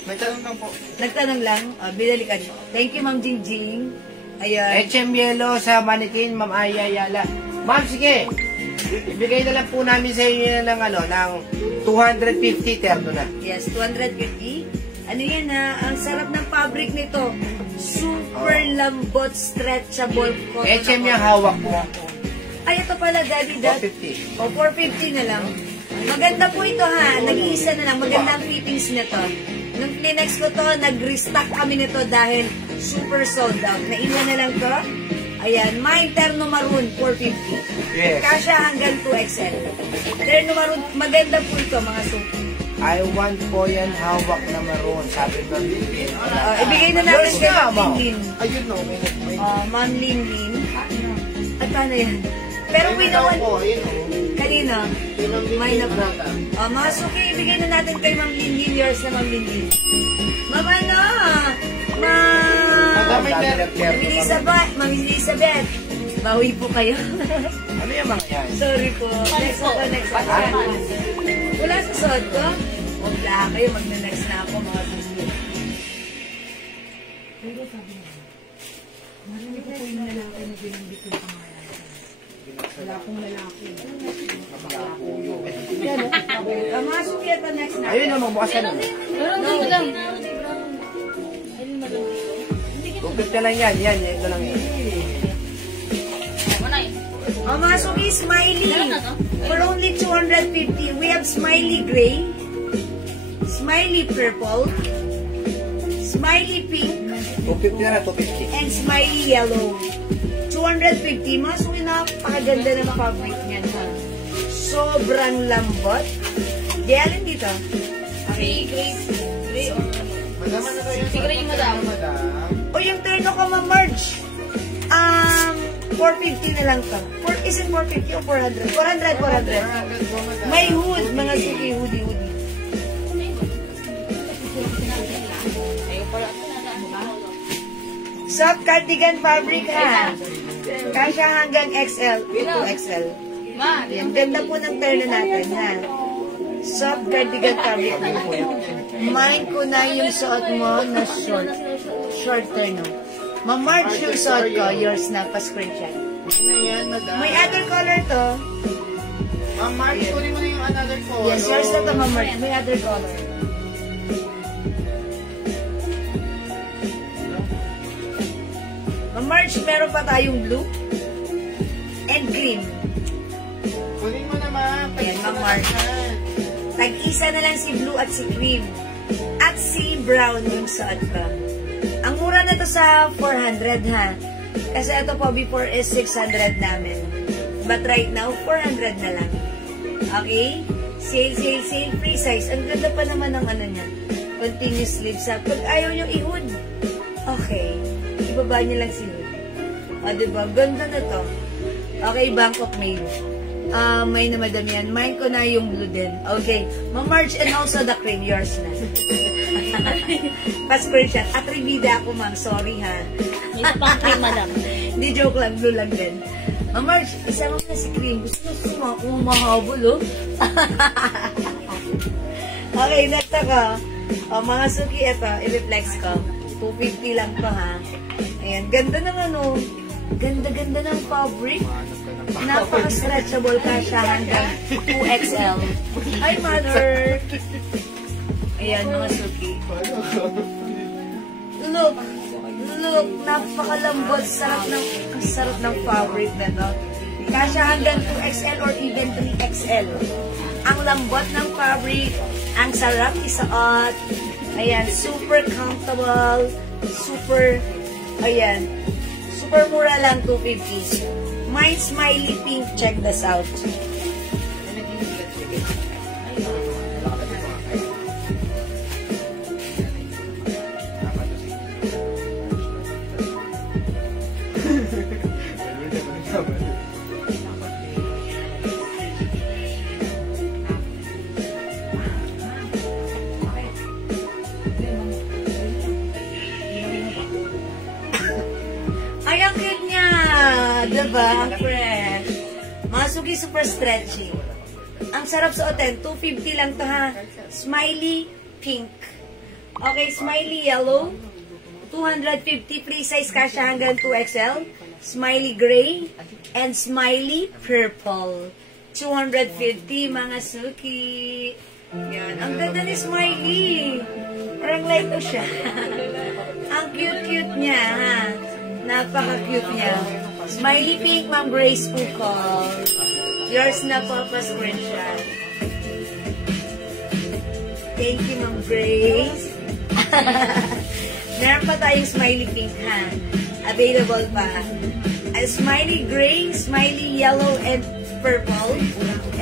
May tanong lang po. Nagtanong lang. Binali ka niyo. Thank you, Ma'am Jingjing. Ayan. HM Yellow sa Manikin, Ma'am Aya Yala. Ma'am, sige. Ibigay na lang po namin sa inyo ng 250 terno na. Yes, 250. Ano yan ha? Ang sarap ng fabric nito. Super lambot, stretchable cotton. HM yung hawak mo. Ay, ito pala, Daddy. 450. O, 450 na lang. Maganda po ito ha. Nag-iisa na lang. Maganda ang fittings nito. Nung clinex ko to, nag-restock kami nito dahil super sold out. Nailan na lang to. Ayan, my terno maroon, 450. Yes. Kasha hanggang 2XL. Terno maroon, maganda po ito mga suki. I want po yan hawak na maroon. Sabi ko, Ibigay na natin Yours kay na, Ma'am Ma'am. Linlin. Ayun no, may Ma'am Linlin. At paano yan? Pero may winawan, po, ayun o. kanina, may na po. Mga suki, ibigay na natin kay Ma'am Linlin. Yours na Ma'am Linlin. Ma'am ano? Ma'am Elizabeth. Bawi po kayo. Ano yung mga yan? Sorry po. Next ako. Wala sa suot ko? Wala kayo. Magna-next na ako mga suki. Pero sabi niya, marinig ko po yung lalaki na binanggit yung pangalan. Wala akong lalaki. Yan o. Mga suki ito next na. Ayun naman, bukas na. Pero Tupit na lang yan. Yan, ito lang yan. Mga suki, smiley. For only 250. We have smiley gray, smiley purple, smiley pink, 250 na lang, 250. and smiley yellow. 250. Mga suki, napakaganda ng fabric niyan ha. Sobrang lambot. Di alin dito? Gray or Madama na kayo. Siguro yung madam. O yung terno ko, Ma'am Marge. 450 na lang to. Is it 450 o 400? 400. May hood, mga suki, hoodie. Soft cardigan fabric ha. Kasya hanggang XL. Ito XL. Ma, Yan, ganda po ng terno natin ha. Soft cardigan fabric po. Mine ko na yung suot mo na short terno. Ma-march yung suot ko, yours na pa-screenshot. Ano yan, madam? May other color to. Ma'am Mark, kunin mo na yung another color. Yes, yours na to, Ma-march. May other color. Ma-march, meron pa tayong blue and green. Kunin mo na, ma'am. Ayan, Ma'am Mark. Tag-isa na lang si blue at si cream. At si brown yung suot ko. Ang mura na to sa 400 ha. Kasi ito po before is 600 namin. But right now, 400 na lang. Okay? Sale. Free size. Ang ganda pa naman ng ano niya. Continuous sleeves ha. Pag ayaw nyo i-hood, okay. Ibaba nyo lang si hood. O, diba? Ganda na to. Okay, Bangkok Mail. May na madam yan. Mine ko na yung blue din. Okay. Ma-March and also the cream. Yours na. Pa-screenshot. Atribida ako, ma'am. Sorry, ha. may pang cream, madam. Hindi, joke lang. Blue lang din. Ma-March, isa mo na si cream. Gusto mo mahabol, oh. Okay, next ako. Mga suki, ito. I-reflex ko. 250 lang to, ha. Ayan. Ganda ng ano. Ganda-ganda ng fabric. Napaka-stretchable ka siya hanggang 2XL. Hi, mother! Ayan, mga suki. Look! Napakalambot. Sarap ng fabric na to. Kasya hanggang 2XL or even 3XL. Ang lambot ng fabric. Ang sarap isuot. Ayan, super comfortable. Super mura lang, 250. My smiley pink, check this out. Ay, ang cute niya! Diba? Ang fresh. Mga suki, super stretchy. Ang sarap suotin. 250 lang to ha. Smiley pink. Okay, smiley yellow. 250 free size kasya hanggang 2XL. Smiley gray. And smiley purple. 250 mga suki. Yan. Ang ganda ni Smiley. Parang ito siya. Ang cute-cute niya, ha? Napaka-cute niya. Smiley pink, Ma'am Grace Ukol. Yours na po pa screenshot. Thank you, Ma'am Grace. Meron pa tayong smiley pink, ha? Available pa. Smiley gray, smiley yellow, and purple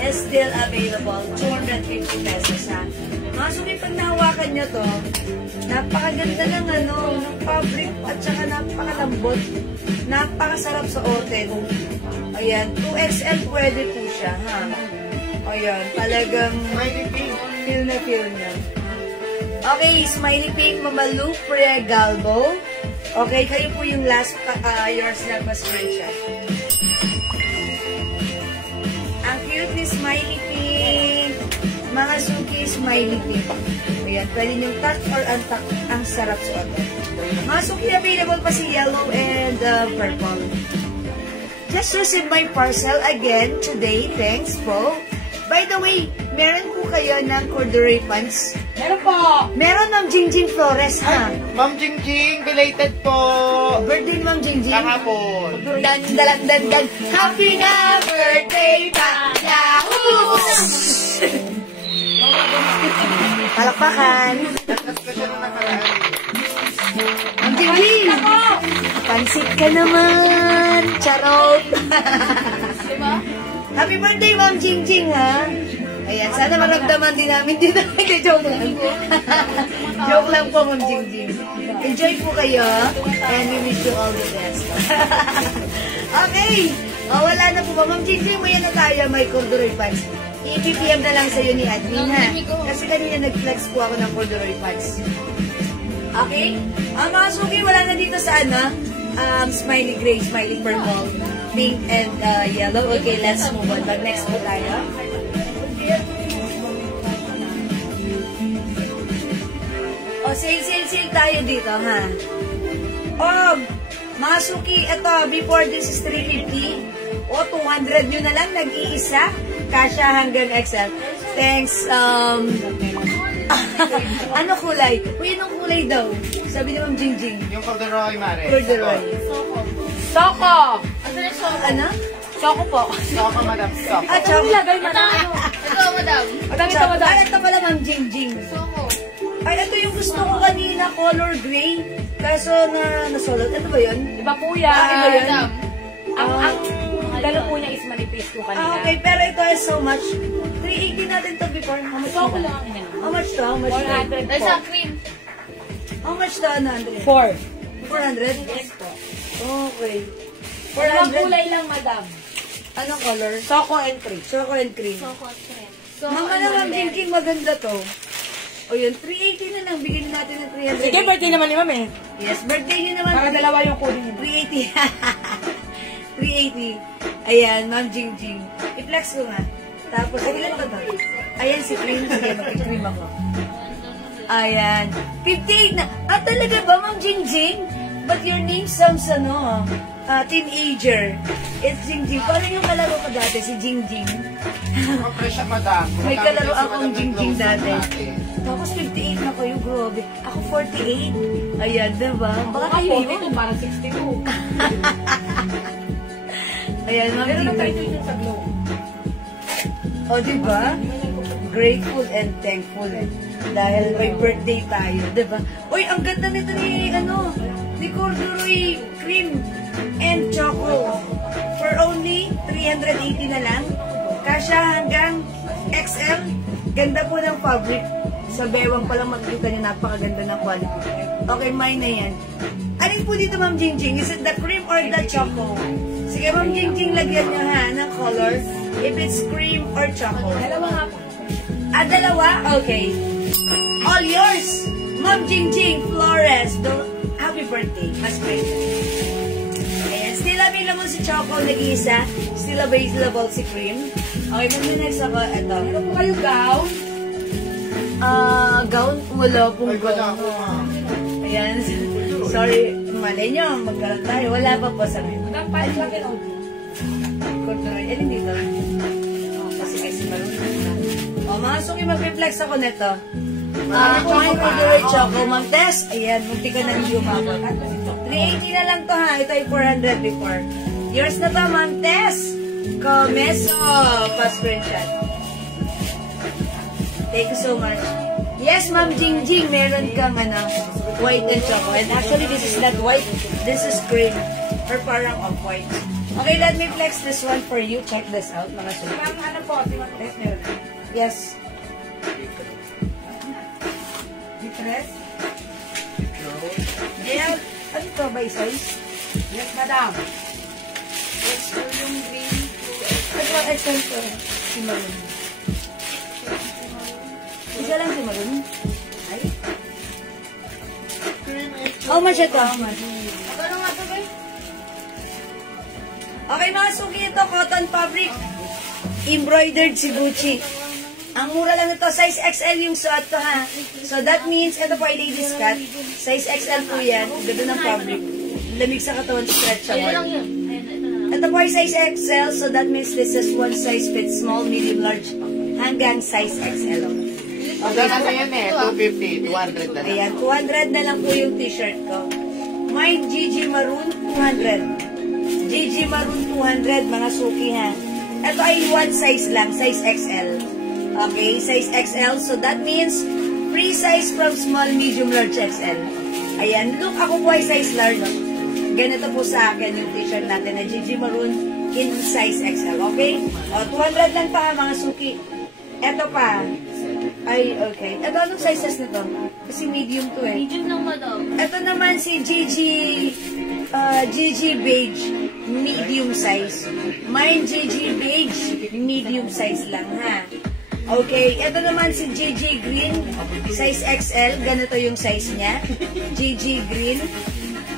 is still available. 250 pesos, ha? Mga suki, pag nahawakan nyo to, napakaganda ng ng fabric at saka napakalambot. Napakasarap sa oten. Ayan, 2XL pwede po siya, ha? Ayan, talagang feel na feel niya. Okay, smiley pink, Mamalu, Priya Galbo. Okay, kayo po yung last, yours na pa-screenshot. Ang cute ni smiley pink. Mga suki, smiley pink. Ayan, pwede niyong tuck or untuck. Ang sarap sa oten. Mga suki, available pa si yellow and purple. Just received my parcel again today. Thanks po. By the way, meron po kayo ng corduroy pants? Meron po. Meron ng Jingjing Flores, ha? Ma'am Jingjing, belated po. Birthday ni Ma'am Jingjing. Kahapon. Dan. Happy na birthday pa! Yahoo! Palakpakan. Ma'am Jingjing! Pansit ka naman! Charot! Diba? Happy birthday, Ma'am Jingjing, ha? Ayan, sana maramdaman din namin dito. Joke lang. Joke lang po, Ma'am Jingjing. Enjoy po kayo, and we wish you all the best. Okay. Wala na po ba, Ma'am Jingjing? Maya na tayo, may corduroy pants. I-PPM na lang sa'yo ni admin, ha? Kasi kanina nag-flex po ako ng corduroy pants. Okay? Mga suki, wala na dito sa smiley gray, smiley purple, pink, and yellow. Okay, let's move on. Next po tayo. Sale tayo dito, ha? Mga suki, ito, before this is 350. 200 nyo na lang, nag-iisa. Kasha hanggang XL. Thanks, ano kulay? Uy, anong kulay daw? Sabi ni Ma'am Jingjing. Yung corduroy, Mare. Corduroy. Soko. Ano? Soko po. Soko, madam. Soko. Choco. Ilagay mo na. Ito, madam. Madam, ito, madam. Ito pala, Ma'am Jingjing. Soko. Ay, ito yung gusto ko kanina, color gray. Kaso nasolot. Ito ba yun? Iba po yan. Iba yun? Ang dalo po niya is manipis ko kanina. Okay, pero ito is so much. 380 natin to before. How much Soko to? lang. How much to? How much to? 400 po. Sa cream. How much to, Andre? 400? Yes po. Okay. Dalawang 400? kulay lang, madam. Anong color? Soko and cream. Choco and cream. Soko and cream. Mga naman, Jingjing, maganda to. O yun, 380 na lang. Bigyan natin ng 300. Sige, birthday naman ni ma'am eh. Yes, birthday niyo naman. Para dalawa yung kunin niyo. 380. 380. Ayan, Ma'am Jingjing. I-flex ko nga. Tapos, ilan pa ba? Ayan si Cream. Sige, mag-cream ako. Ayan. 58 na. Talaga ba, Ma'am Jingjing? But your name sounds, teenager. It's Jingjing. Paano yung kalaro ko dati? Si Jingjing. Okay siya, madam. May kalaro akong Jingjing dati. Tapos 58 na kayo, grabe. Ako 48. Ayan, diba? Baka kayo yun. Parang 62. Ayan, Ma'am Pero Jingjing. nagkaito yun sa glow. O, diba? Grateful and thankful dahil may birthday tayo, diba? Uy, ang ganda nito ni corduroy cream and choco. For only 380 na lang. Kasya hanggang XL. Ganda po ng fabric. Sa bewang pa lang makikita niyo, napakaganda ng quality. Okay, mine na yan. Alin po dito, Ma'am Jingjing? Is it the cream or the choco? Sige, Ma'am Jingjing, lagyan niyo ha ng color. If it's cream or choco. Dalawa nga po. Dalawa? Okay. All yours. Ma'am Jingjing Flores. Happy birthday. Mas great. Ayan. Still available si Choco, nag-iisa. Still available si Cream. Okay, next ako. Ito. Ano po kayo gown? Gown? Wala pong Ay, wala gown. ako, ma'am. Ayan. Sorry. Malay nyo, magkaroon tayo. Wala pa po sa ngayon. Madam, paano lang yun? Corduroy. Alin dito? Kasi kasi marunong na. Mga suki, mag-reflex ako nito. Kumain ko yung choco. Ma'am Tess, ayan, munti ka na hindi umabot. 380 na lang to ha. Ito ay 400 before. Yours na to, Ma'am Tess. Comeso. Pa-screenshot. Thank you so much. Yes, Ma'am Jingjing, meron kang white and choco. And actually, this is not white. This is cream. Or parang off-white. Okay, let me flex this one for you. Check this out, mga sulit. Ma'am, ano po? Si Ma'am Tess meron. Yes. Distress? Ayan. Ano to ba, size? Yes, madam. Ito yung green. Ito, XL to. Si Maroon. Isa lang si Maroon. Ay. How much ito? How much? Ano nga ito, guys? Okay, mga suki, ito, cotton fabric. Embroidered si Gucci. Ang mura lang ito, size XL yung suot ko ha. So that means, ito po ay ladies cut. Size XL po yan. Ganda ng fabric. Lamig sa katawan, stretchable. Ito po ay size XL. So that means this is one size fits small, medium, large, hanggang size XL. Okay, ano yan 250, 200 na lang. Ayan, 200 na lang po yung t-shirt ko. Mine, GG Maroon, 200. GG Maroon, 200, mga suki ha. Ito ay one size lang, size XL. Okay, size XL. So that means free size from small, medium, large, XL. Ayan, look, ako po ay size large. Ganito po sa akin yung t-shirt natin na GG Maroon in size XL. Okay? O, 200 lang pa mga suki. Ito pa. Ay, okay. Ito, anong sizes nito? Kasi medium to eh. Medium lang madam. Ito naman si GG Beige, medium size. Mine GG Beige, medium size lang ha. Okay, ito naman si GG Green, size XL. Ganito yung size niya. GG Green.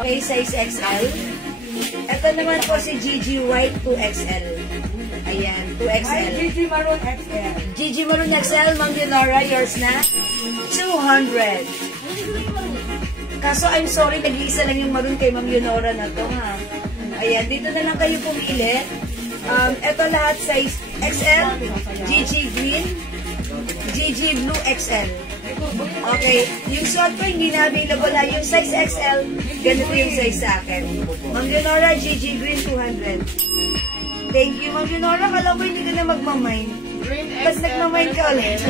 Okay, size XL. Ito naman po si GG White, 2XL. Ayan, 2XL. GG Maroon XL. GG Maroon XL, Ma'am Leonora, yours na? 200. Kaso, I'm sorry, nag-iisa lang yung maroon kay Ma'am Leonora na to, ha? Ayan, dito na lang kayo pumili. Ito lahat size XL, GG Green, GG Blue XL. Okay, yung suot ko hindi na available na. Yung size XL, ganito yung size sa akin. Ma'am Leonora, GG Green, 200. Thank you, Ma'am Leonora. Kala ko hindi ka na magmamind. Ba't nagmamind ka ulit?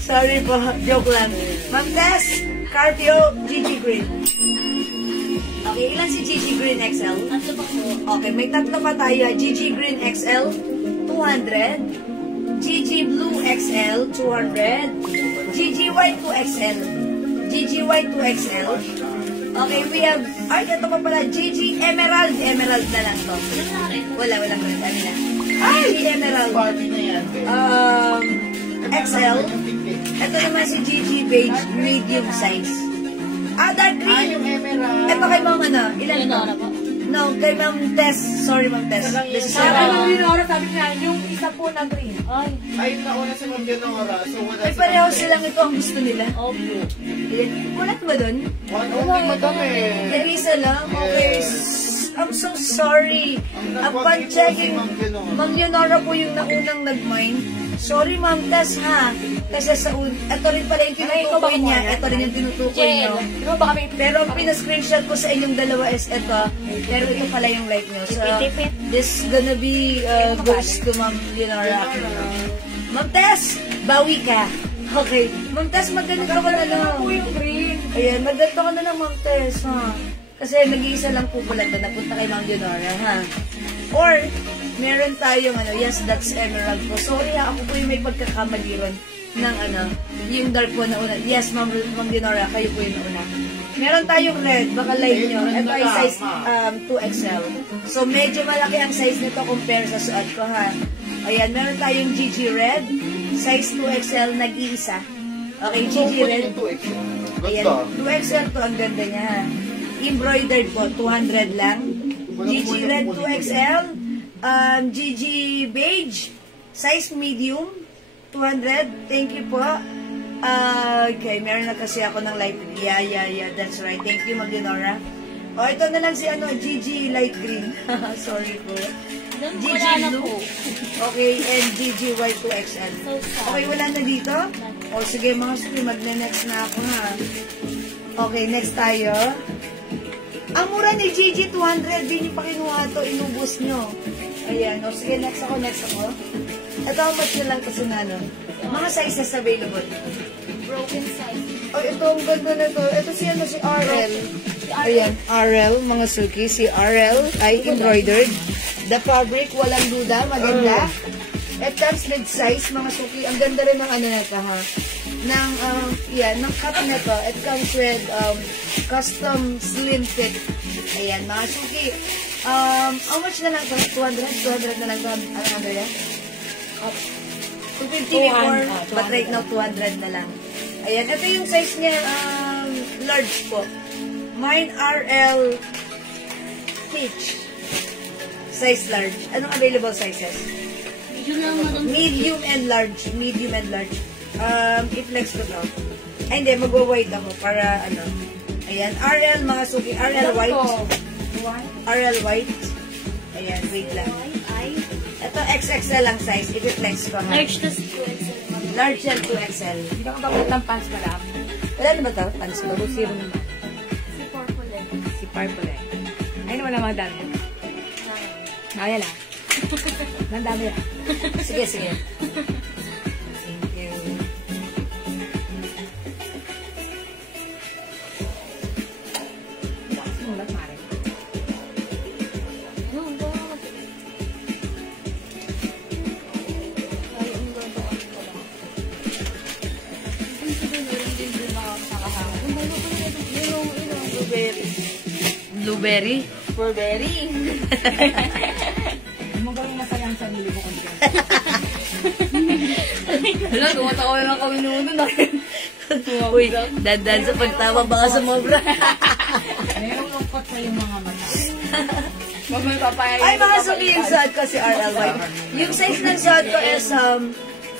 Sorry po, joke lang. Ma'am Tess, Carpio, GG Green. Okay, ilan si GG Green XL? Tatlo pa po. Okay, may tatlo pa tayo. GG Green XL, 200. GG Blue XL, 200. GG White 2XL. GG White 2XL. Okay, we have, ay, ito pa pala, GG Emerald. Emerald na lang to. Walang red. Ano na? GG Emerald. Party na yan. XL. Ito naman si GG Beige, medium size. Dark green. Yung emerald. Ito kay Ma'am ilan to? Leonora po. No, kay Ma'am Tess. Sorry, Ma'am Tess. This is Sabi Ma'am Leonora, sabi niya, yung isa po na green. Ay, Ay, nauna si Ma'am Leonora. So, wala Ay, si pareho Ma'am silang ito ang gusto nila. obyo. Ayan. Wala ba dun? One only, madam eh. Nag-isa lang? Okay. I'm so sorry. Upon checking, Ma'am Leonora po yung naunang nag-mine. Sorry, Ma'am Tess, ha? Kasi ito rin pala yung tinutukoy niya. Ito rin yung tinutukoy niyo. Di ba baka may Pero ang pinascreenshot ko sa inyong dalawa is ito. Pero ito pala yung like nyo. So, this gonna be goes to Ma'am Leonora. Ma'am Tess, bawi ka. Okay. Ma'am Tess, magganito ka na lang. po yung green? Ayan, magganito ka na lang, Ma'am Tess, ha? Kasi nag-iisa lang po pala ito. Napunta kay Ma'am Leonora, ha? Or, meron tayong, yes, that's emerald po. Sorry ha, ako po yung may pagkakamali ron ng yung dark po na una. Yes, Ma'am Leonora, kayo po yung nauna. Meron tayong red, baka light nyo. Ito ay size 2XL. So, medyo malaki ang size nito compare sa suot ko, ha? Ayan, meron tayong GG red, size 2XL, nag-iisa. Okay, GG red. Ayan, 2XL to, ang ganda niya, ha? Embroidered po, 200 lang. GG red, 2XL. GG beige, size medium, 200. Thank you po. Okay, meron na kasi ako ng light green. Yeah, that's right. Thank you, Ma'am Leonora. O, ito na lang si GG light green. Sorry po. GG blue. Okay, and GG white 2XL. Okay, wala na dito? O sige mga suki, magne-next na ako ha. Okay, next tayo. Ang mura ni Gigi, 200. Di niyo pa kinuha to, inubos nyo. Ayan, o sige, next ako. Ito, how much na lang kasi na, no? Mga sizes available. Broken size. Oh, ito, ang ganda na to. Ito si RL. Ayan, RL, mga suki. Si RL ay embroidered. The fabric, walang duda, maganda. It comes with size, mga suki. Ang ganda rin ng ano na ito, ha? Ng cup na to. It comes with custom slim fit. Ayan, mga suki. How much na lang to? 200? 200 na lang to. Ano yan? 250 before, but right now 200 na lang. Ayan, ito yung size niya, large po. Mine RL Peach. Size large. Anong available sizes? Medyo lang madam. Medium and large. Medium and large. I-flex ko to. Ay, hindi, magwa-white ako para ano. Ayan, RL, mga suki. RL white. RL white. Ayan, wait lang. Ito, XXL lang size. I-flex ko ha. Large tas 2XL. Large and 2XL. Hindi ka ba ng pants na lang? Wala na ba ito? Pants ko. Zero naman. Si purple eh. Si Purple eh. Ayun naman naman dami. Ayan lang. Nandami lang. Sige. Thank you. Mulat, Mare. Yung ba? Ay, ang ganda ko lang. Ang siguro din ba nakakahanga. Ang ganda ko lang ito. Blueberry. Blueberry? Burberry. Magaling masaya ang sarili ko kanina. Wala, tumatawa lang kami noon. Uy, dandan sa pagtawa baka sumobra. Merong lungkot sa yung mga mata. Wag mo ipapayag. Ay, mga suki yung suot ko si RL White. Yung size ng suot ko is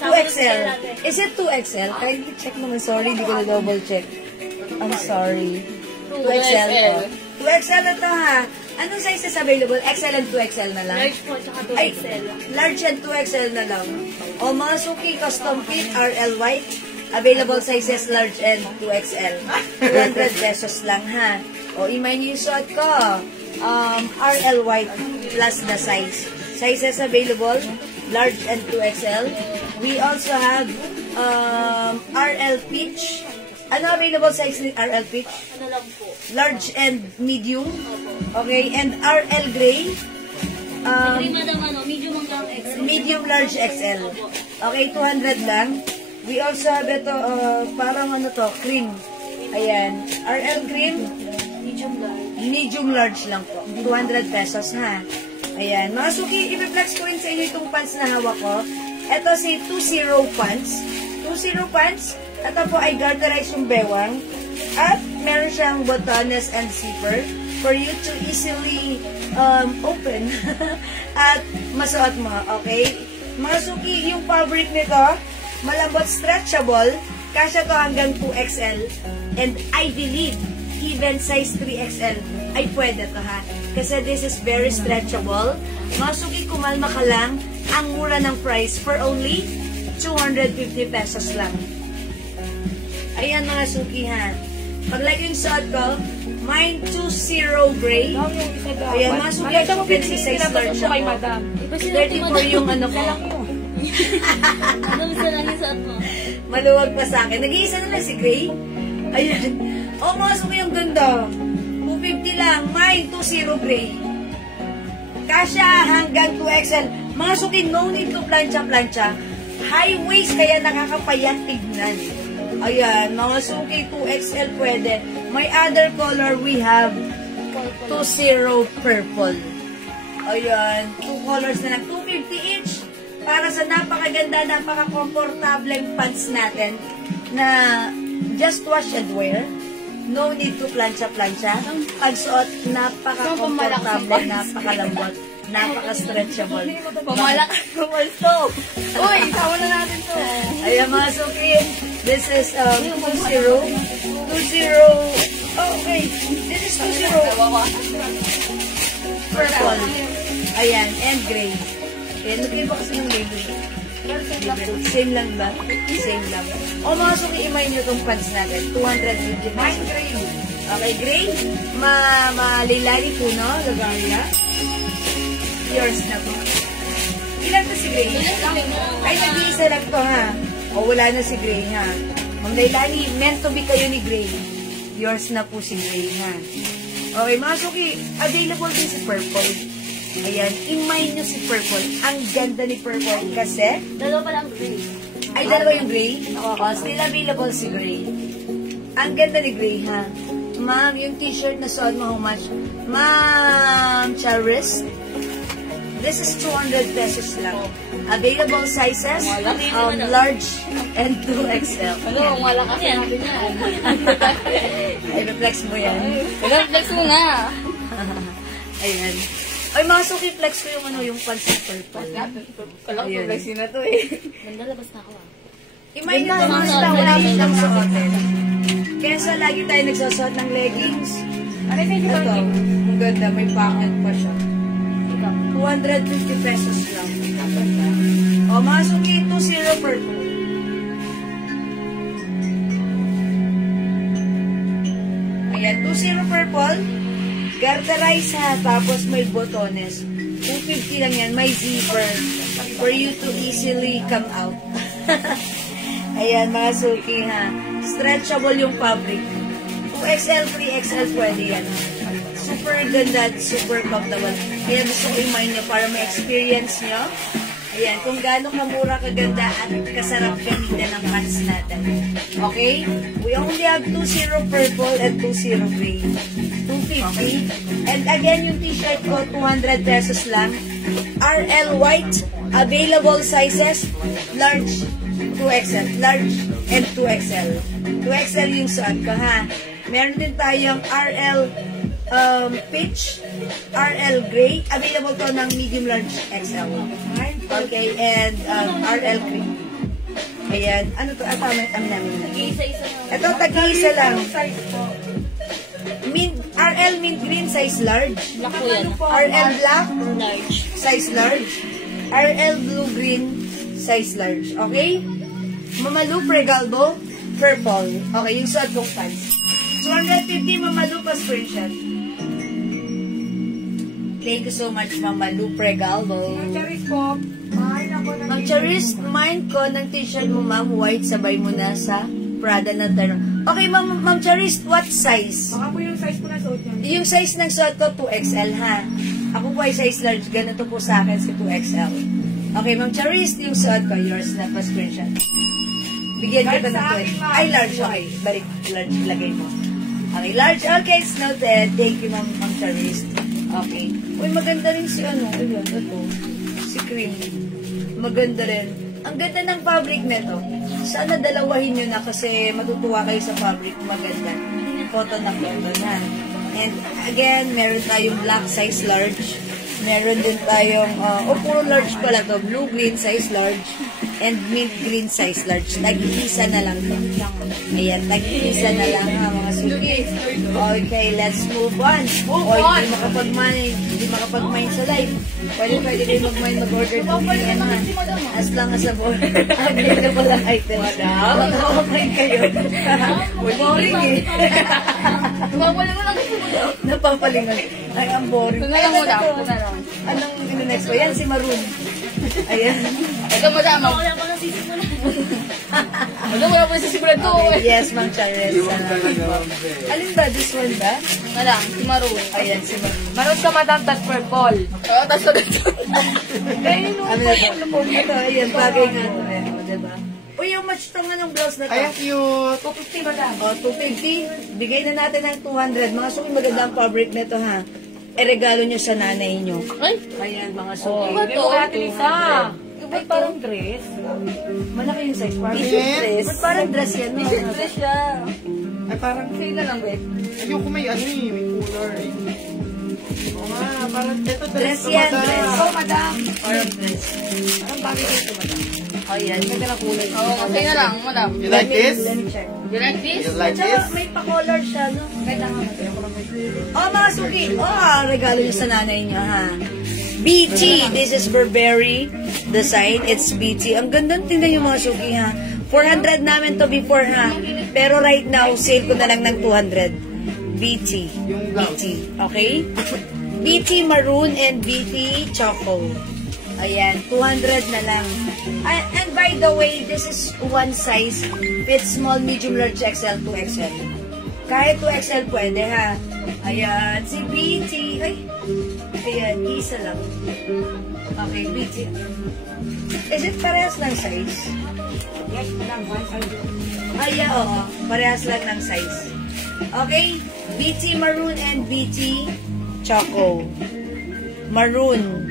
2XL. Is it 2XL? Kindly check naman. Sorry, hindi ko na double check. I'm sorry. 2XL po. 2XL na to ha. Anong sizes available? XL and 2XL na lang? Large po, tsaka Ay, 2XL. large and 2XL na lang. O mga suki, custom fit, RL White. Available sizes large and 2XL. 200 pesos lang ha. O imay niyo yung suot ko. RL White plus the size. Sizes available, large and 2XL. We also have RL Peach. Ano available size ni RL Peach? Ano lang po? Large and medium. Okay, and RL Gray. Hindi madam, medium hanggang XL. Medium, large, XL. Okay, 200 lang. We also have ito, parang ano to, cream. Ayan. RL cream, Medium large. medium large lang po. 200 pesos ha. Ayan. Mga suki, i-flex ko rin sa inyo itong pants na hawak ko. Ito si 2-0 pants. 2-0 pants. Ito po ay garterized yung bewang. At meron siyang botones and zipper for you to easily open at masuot mo. Okay? Mga suki, yung fabric nito, malambot, stretchable. Kasya to hanggang 2XL. And I believe, even size 3XL ay pwede to ha. Kasi this is very stretchable. Mga suki, kumalma ka lang. Ang mura ng price for only 250 pesos lang. Ayan mga suki ha. Paglagay yung suot ko, mine 2-0 gray. Ayan mga suki, ako pinag-size large kay ako. madam. 34 yung ano ko. Ano isa lang yung suot mo? Maluwag pa sa akin. Nag-iisa na lang si Gray. Ayan. O mga suki, yung ganda. 250 lang. Mine 2-0 gray. Kasya hanggang 2XL. Mga suki, no need to plancha-plancha. High waist, kaya nakakapayat tignan. Ayan, mga suki, 2XL pwede. My other color, we have 2-0 purple. Ayan, 2 colors na lang. 250 each. Para sa napakaganda, napaka-komportableng pants natin na just wash and wear. No need to plancha-plancha. Pagsuot, napaka-komportable, napakalambot, napaka-stretchable. Pumalak ko also. Uy, sama na natin to. Ayan mga suki, this is 2-0. 2-0. Oh, okay. This is 2-0. Purple. Ayan, and gray. Ayan, nagkaiba kasi ng label. Same lang ba? Same lang. O mga suki, imay nyo itong pants natin. 250 pesos. Okay, gray. Malilari po, no? Lagaria. Yours na po. Ilan to si Gray? Ay, nag-iisa lang to, ha? O, wala na si Gray, ha? Ma'am Lailani, meant to be kayo ni Gray. Yours na po si Gray, ha? Okay, mga suki, available din si Purple. Ayan, imay nyo si Purple. Ang ganda ni Purple kasi... Dalawa pa lang gray. Ay, dalawa yung Gray? Oo, still available si Gray. Ang ganda ni Gray, ha? Ma'am, yung t-shirt na suot mo, how much? Ma'am Charis, this is 200 pesos lang. Available sizes, large and 2XL. Ano, malakas yan. Ay, reflex mo yan. Flex mo na. Ayan. Ay, mga suki, flex ko yung yung pants na purple. Kala ko Ayun. flexing na to eh. Ganda, labas na ako ah. Imagine nyo naman sila, wala mo siyang suotin. Kaya sa lagi tayo nagsusuot ng leggings. Ano yung Ito, ang ganda, may pocket pa siya. 250 pesos lang. O, mga suki, 2-0 purple. Ayan, 2-0 purple. Garterize ha, tapos may botones. 250 lang yan, may zipper for you to easily come out. Ayan, mga suki ha. Stretchable yung fabric. 2XL, 3XL pwede yan. Super ganda at super comfortable. Kaya gusto ko i-mind nyo para ma-experience nyo. Ayan, kung gaano kamura, kaganda at kasarap gamitin ng pants natin. Okay? We only have 2-0 purple and 2-0 gray. 250. And again, yung t-shirt ko, 200 pesos lang. RL white, available sizes, large, 2XL, large, and 2XL. 2XL yung suot ko, ha? Meron din tayong RL peach, RL gray, available to ng medium, large, XL. Okay, and RL cream. Ayan, ano to? Tama namin. Isa-isa na. Ito, tag-iisa lang. RL mint green, size large. Black po yan. RL black, Large. size large. RL blue green, size large. Okay? Mamalu Pregalbo, purple. Okay, yung suot kong pants. 250 Mamalu pa screenshot. Thank you so much, Mamalu Pregalbo. Charis po. Ma'am Charis, mind ko ng t-shirt mo, ma'am, white, sabay mo na sa Prada na tanong. Okay, Ma'am Charis, what size? Baka po yung size ko na suot niya. Yung size ng suot ko, 2XL, ha? Ako po ay size large. Ganito po sa akin si 2XL. Okay, Ma'am Charis, yung suot ko, yours na pa screenshot. Bigyan kita ng 20. Ay, large. Okay, balik, large, lagay mo. Okay, large. Okay, it's noted. Thank you, Ma'am Charis. Okay. Uy, maganda rin si ano. Ayun, ito. Si cream. Maganda rin. Ang ganda ng fabric nito. Sana dalawahin nyo na kasi matutuwa kayo sa fabric. Maganda. Cotton na cotton, ha? And again, meron tayong black size large. Meron din tayong, puro large pala to. Blue-green size large. And mint green size large. Tag-isa na lang to. Ayan, tag-isa na lang, ha, mga suki. Okay, let's move on. Hindi makapag-mind sa live. Pwede kayo mag-order to. As long as available ang item. Makapag-mind kayo. Boring eh. Napapalingon. Ay, ang boring. Anong next ko? Yan, si Maroon. Ayan. Ikaw madama. Wala pa nang sisimulan. Wala pa nang sisimulan to. Okay, yes, Ma'am Charis. Alin ba? This one ba? Wala, si Maroon. Ayan, si Maroon. Maroon ka madam, tas purple. Oo, tas na dito. Ano na ito? Ito, ayan, bagay nga ito. O, diba? Uy, yung match itong anong blouse na ito? Ay, cute. 250 madam. O, 250. Bigay na natin ng 200. Mga suki maganda ang fabric na ito, ha? E-regalo nyo sa nanay nyo. Ay, Ayan, mga suki. Hindi mo natin isa. Ba't parang dress? Malaki yung size. Parang Yes. dress. Ba't parang dress yan? No? dress siya. Ay, parang, Sa'yo na lang, Beth. ayoko may ano eh, may cooler eh. Oo nga, parang, ito Dress to, yan, madam. dress. Oh, madam. Parang dress. Anong bagay dito, madam? Ayan. Ganda na kulay. Oo, sa'yo na lang, madam. You like this? Let me check. You like this? You like Tsaka this? may pa-color siya, no? Ganda nga natin. Oh, mga suki. Oh, regalo niyo sa nanay niya, ha? BT, this is Burberry. design. It's BT. Ang ganda, tingnan yung mga suki ha. 400 namin to before ha. Pero right now, sale ko na lang ng 200. BT. BT. Okay? BT Maroon and BT Choco. Ayan, 200 na lang. And by the way, this is one size. Fits small, medium, large, XL, 2XL. Kahit 2XL pwede ha. Ayan, si BT. Ay, ayan, isa lang. Okay, BT. Is it parehas ng size? Yes, madam. One size. Ayan, oo. Parehas lang ng size. Okay, BT Maroon and BT Choco. Maroon.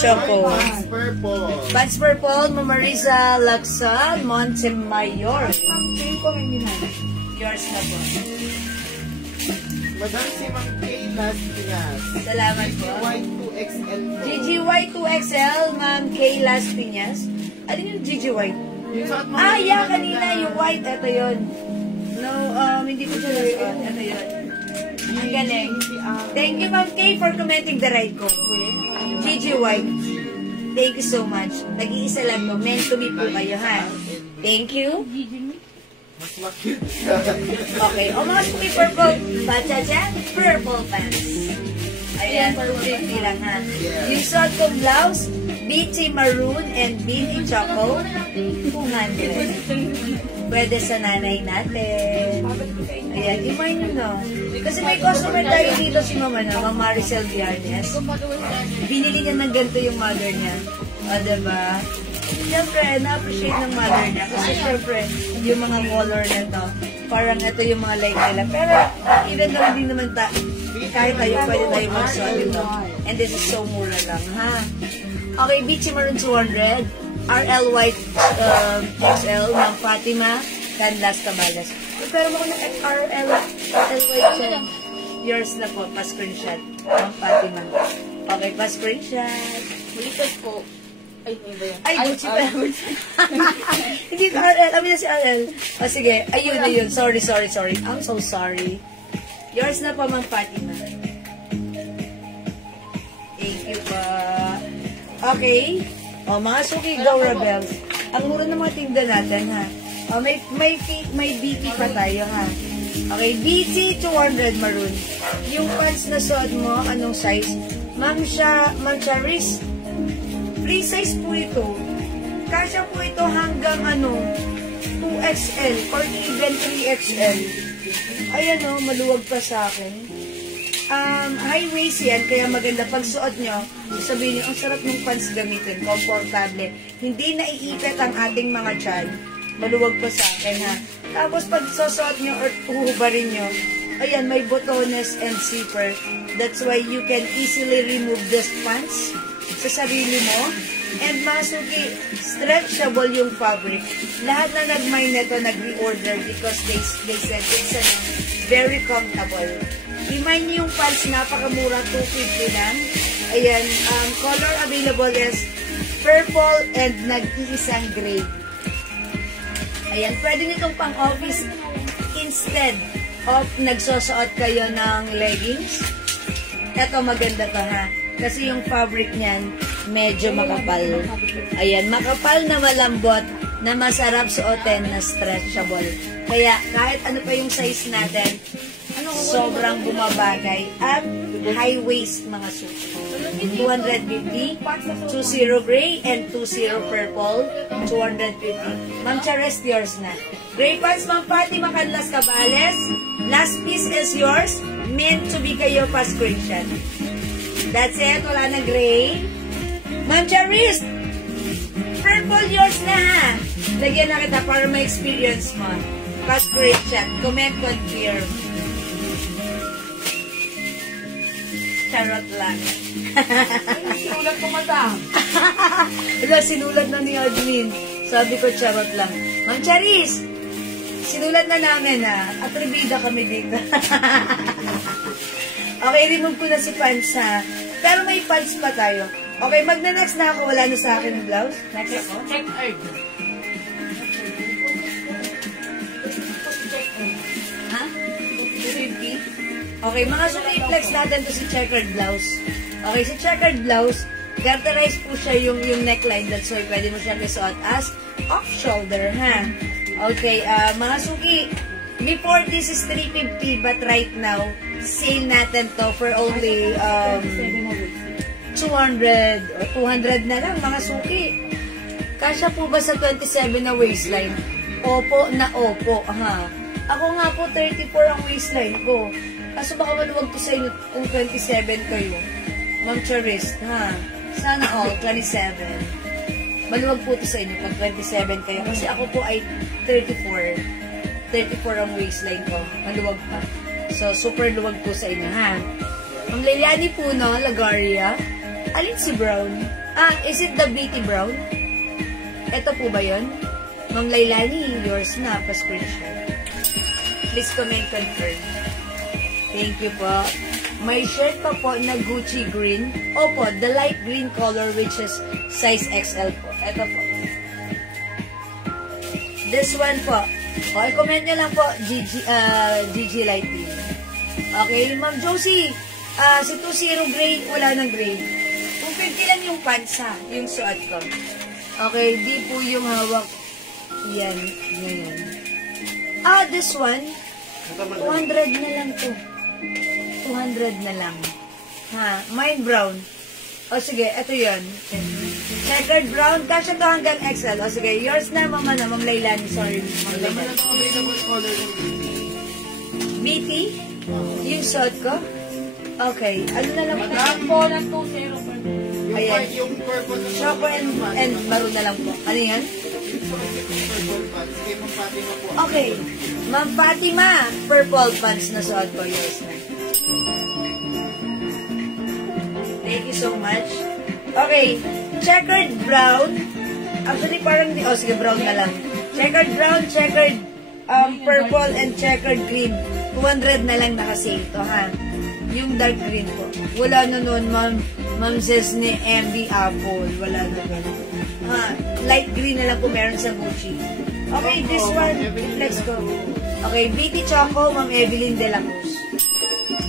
Choco. Purple. Pants Purple, Mamarisa Laksal, Montemayor. Tingin ko may minana. Yours na po. Madam si Ma'am Kay Las Piñas. Salamat po. Y2XL po. GGY 2XL, Ma'am Kay Las Piñas. Ano yung GGY? Yung suot mo Yeah, kanina. kanina yung white. Ito yun. No, hindi ko siya nasuot. Ito yun. Ang galing. Thank you, Ma'am Kay, for commenting the right ko. GGY. Thank you so much. Nag-iisa lang to. Meant to be po kayo, ha? Thank you. Mas makit. Okay. O mga spooky purple. Pacha-chan, purple pants. Ayan, 250 lang, ha? Yung suot kong blouse, BT Maroon and BT Choco, 200. Pwede sa nanay natin. Ayan, imay nyo, no? Kasi may customer tayo dito si Mama, no? Ma'am Maricel Villanes. Binili niya ng ganito yung mother niya. O, diba? Siyempre, na-appreciate ng mother niya. Kasi siyempre, yung mga color na to, parang ito yung mga like nila. Pero, even though hindi naman kahit tayo, pwede tayo magsuot ito. And this is so mura lang, ha? Okay, BT Maroon 200. RL White XL, Ma'am Fatima, Canlas Cabales. Pero mo ko ng RL White siya. Yours na po, pa-screenshot. Ma'am Fatima. Okay, pa-screenshot. Bulikas po. Ay, hindi ba yan? Ay, Gucci pa. Hindi ko RL. Amin na si RL. O sige, ayun. Sorry. I'm so sorry. Yours na po, Ma'am Fatima. Thank you po. Okay. O, mga suki, go rebels. Ang mura ng mga tinda natin, ha? O, may BT pa tayo, ha? Okay, BT 200 maroon. Yung pants na suot mo, anong size? Ma'am Charis, free size po ito. Kasya po ito hanggang 2XL or even 3XL. Ayan o, maluwag pa sa akin. High waist yan, kaya maganda pag suot nyo, sabihin nyo, ang sarap ng pants gamitin, komportable. Hindi naiipit ang ating mga tiyan. Maluwag pa sa akin, ha. Tapos pag susuot nyo or huhubarin nyo, ayan, may botones and zipper. That's why you can easily remove this pants sa sarili mo. And mga suki, stretchable yung fabric. Lahat na nag-mine nito, nag-reorder because they said it's very comfortable. I-mine yung pants, napakamura, 250 lang. Ayan, color available is purple and nag-iisang gray. Ayan, pwede nitong pang-office instead of nagsusuot kayo ng leggings. Ito maganda to, ha. Kasi yung fabric niyan, medyo makapal. Ayan, makapal na malambot, na masarap suotin, na stretchable. Kaya, kahit ano pa yung size natin, sobrang bumabagay at high waist mga suit. 250, 20 gray and 20 purple, 250. Ma'am Charis, yours na. Gray pants, Ma'am Fatima Canlas Cabales. Last piece is yours. Meant to be kayo pa screenshot. That's it, wala na gray. Ma'am Charis, purple yours na, ha. Lagyan na kita para may experience mo. Pa screenshot. Comment, confirm. Charot lang. Sinulat ko mata. Wala, sinulat na ni admin. Sabi ko, charot lang. Ma'am Charis, sinulat na namin, ha. Atribida kami dito. Okay, remove ko na si pants, ha. Pero may pants pa tayo. Okay, magna-next na ako. Wala na sa akin yung blouse. Next ako. Check earth. Ha? 250? Okay, mga suki-flex natin to si checkered blouse. Okay, si checkered blouse, garterize po siya yung neckline. That's why pwede mo siyang isuot as off-shoulder, ha? Okay, mga suki, before this is 350, but right now, sale natin to for only 200 o 200 na lang, mga suki. Kasya po ba sa 27 na waistline? Opo na opo, ha? Ako nga po, 34 ang waistline ko. Kaso baka maluwag ko sa inyo kung 27 kayo. Ma'am Charis, ha? Sana all, 27. Maluwag po ito sa inyo pag 27 kayo. Kasi ako po ay 34. 34 ang waistline ko. Maluwag pa. So, super luwag po sa inyo, ha? Ang Liliani po, no? Lagaria. Alin si Brown? Is it the BT Brown? Ito po ba yun? Ma'am Lailani, yours na. Pa-screenshot. Please comment confirm. Thank you po. May shirt pa po na Gucci green. Opo, the light green color which is size XL po. Ito po. This one po. Okay, comment nyo lang po, GG Light Green. Okay, Ma'am Josie, si 20 gray, wala ng gray. Kung 50 lang yung pants ha, yung suot ko. Okay, di po yung hawak. Yan, ganyan. This one, 200 na lang to. 200 na lang. Ha, mine brown. O sige, ito yun. Checkered brown, kasya to hanggang XL. O sige, yours na, Ma'am Lailani. Sorry, Ma'am Lailani. BT? Yung suot ko? Okay, ano na lang po? Ayan. Yung purple na Choco and maroon na lang po. Ano yan? Okay. Ma'am Fatima, purple pants na suot ko. Yours na. Thank you so much. Okay. Checkered brown. Actually, parang di... Oh, sige, brown na lang. Checkered brown, checkered purple, and checkered green. 200 na lang nakasale to, ha? Yung dark green po. Wala na nun, Ma'am says ni MB Apple. Wala na nun. Ha? Light green na lang po meron sa Gucci. Okay, this one. Let's go. Okay, BT Choco, Ma'am Evelyn De La Cruz.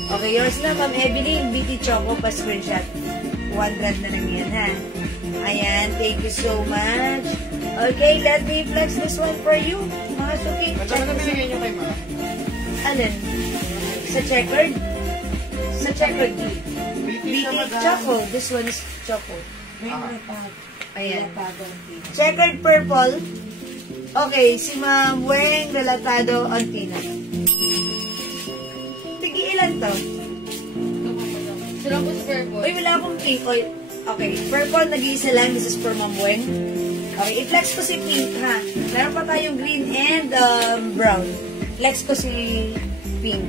Okay, yours na, Ma'am Evelyn. BT Choco, pa-screenshot. 100 na lang yan, ha? Ayan, thank you so much. Okay, let me flex this one for you. Mga suki. Magkano na binigay nyo kay Ma? Alin? Sa checkered? Sa checkered. BT Choco. This one is Choco. Ayan. Checkered purple. Okay, si Ma'am Weng Relatado Antina. Tig-ilan to? Sila po sa purple. Uy, wala akong pink. Okay, purple, nag-iisa lang. This is for Ma'am Weng. Okay, i-flex ko si pink, ha? Meron pa tayong green and brown. Flex ko si pink.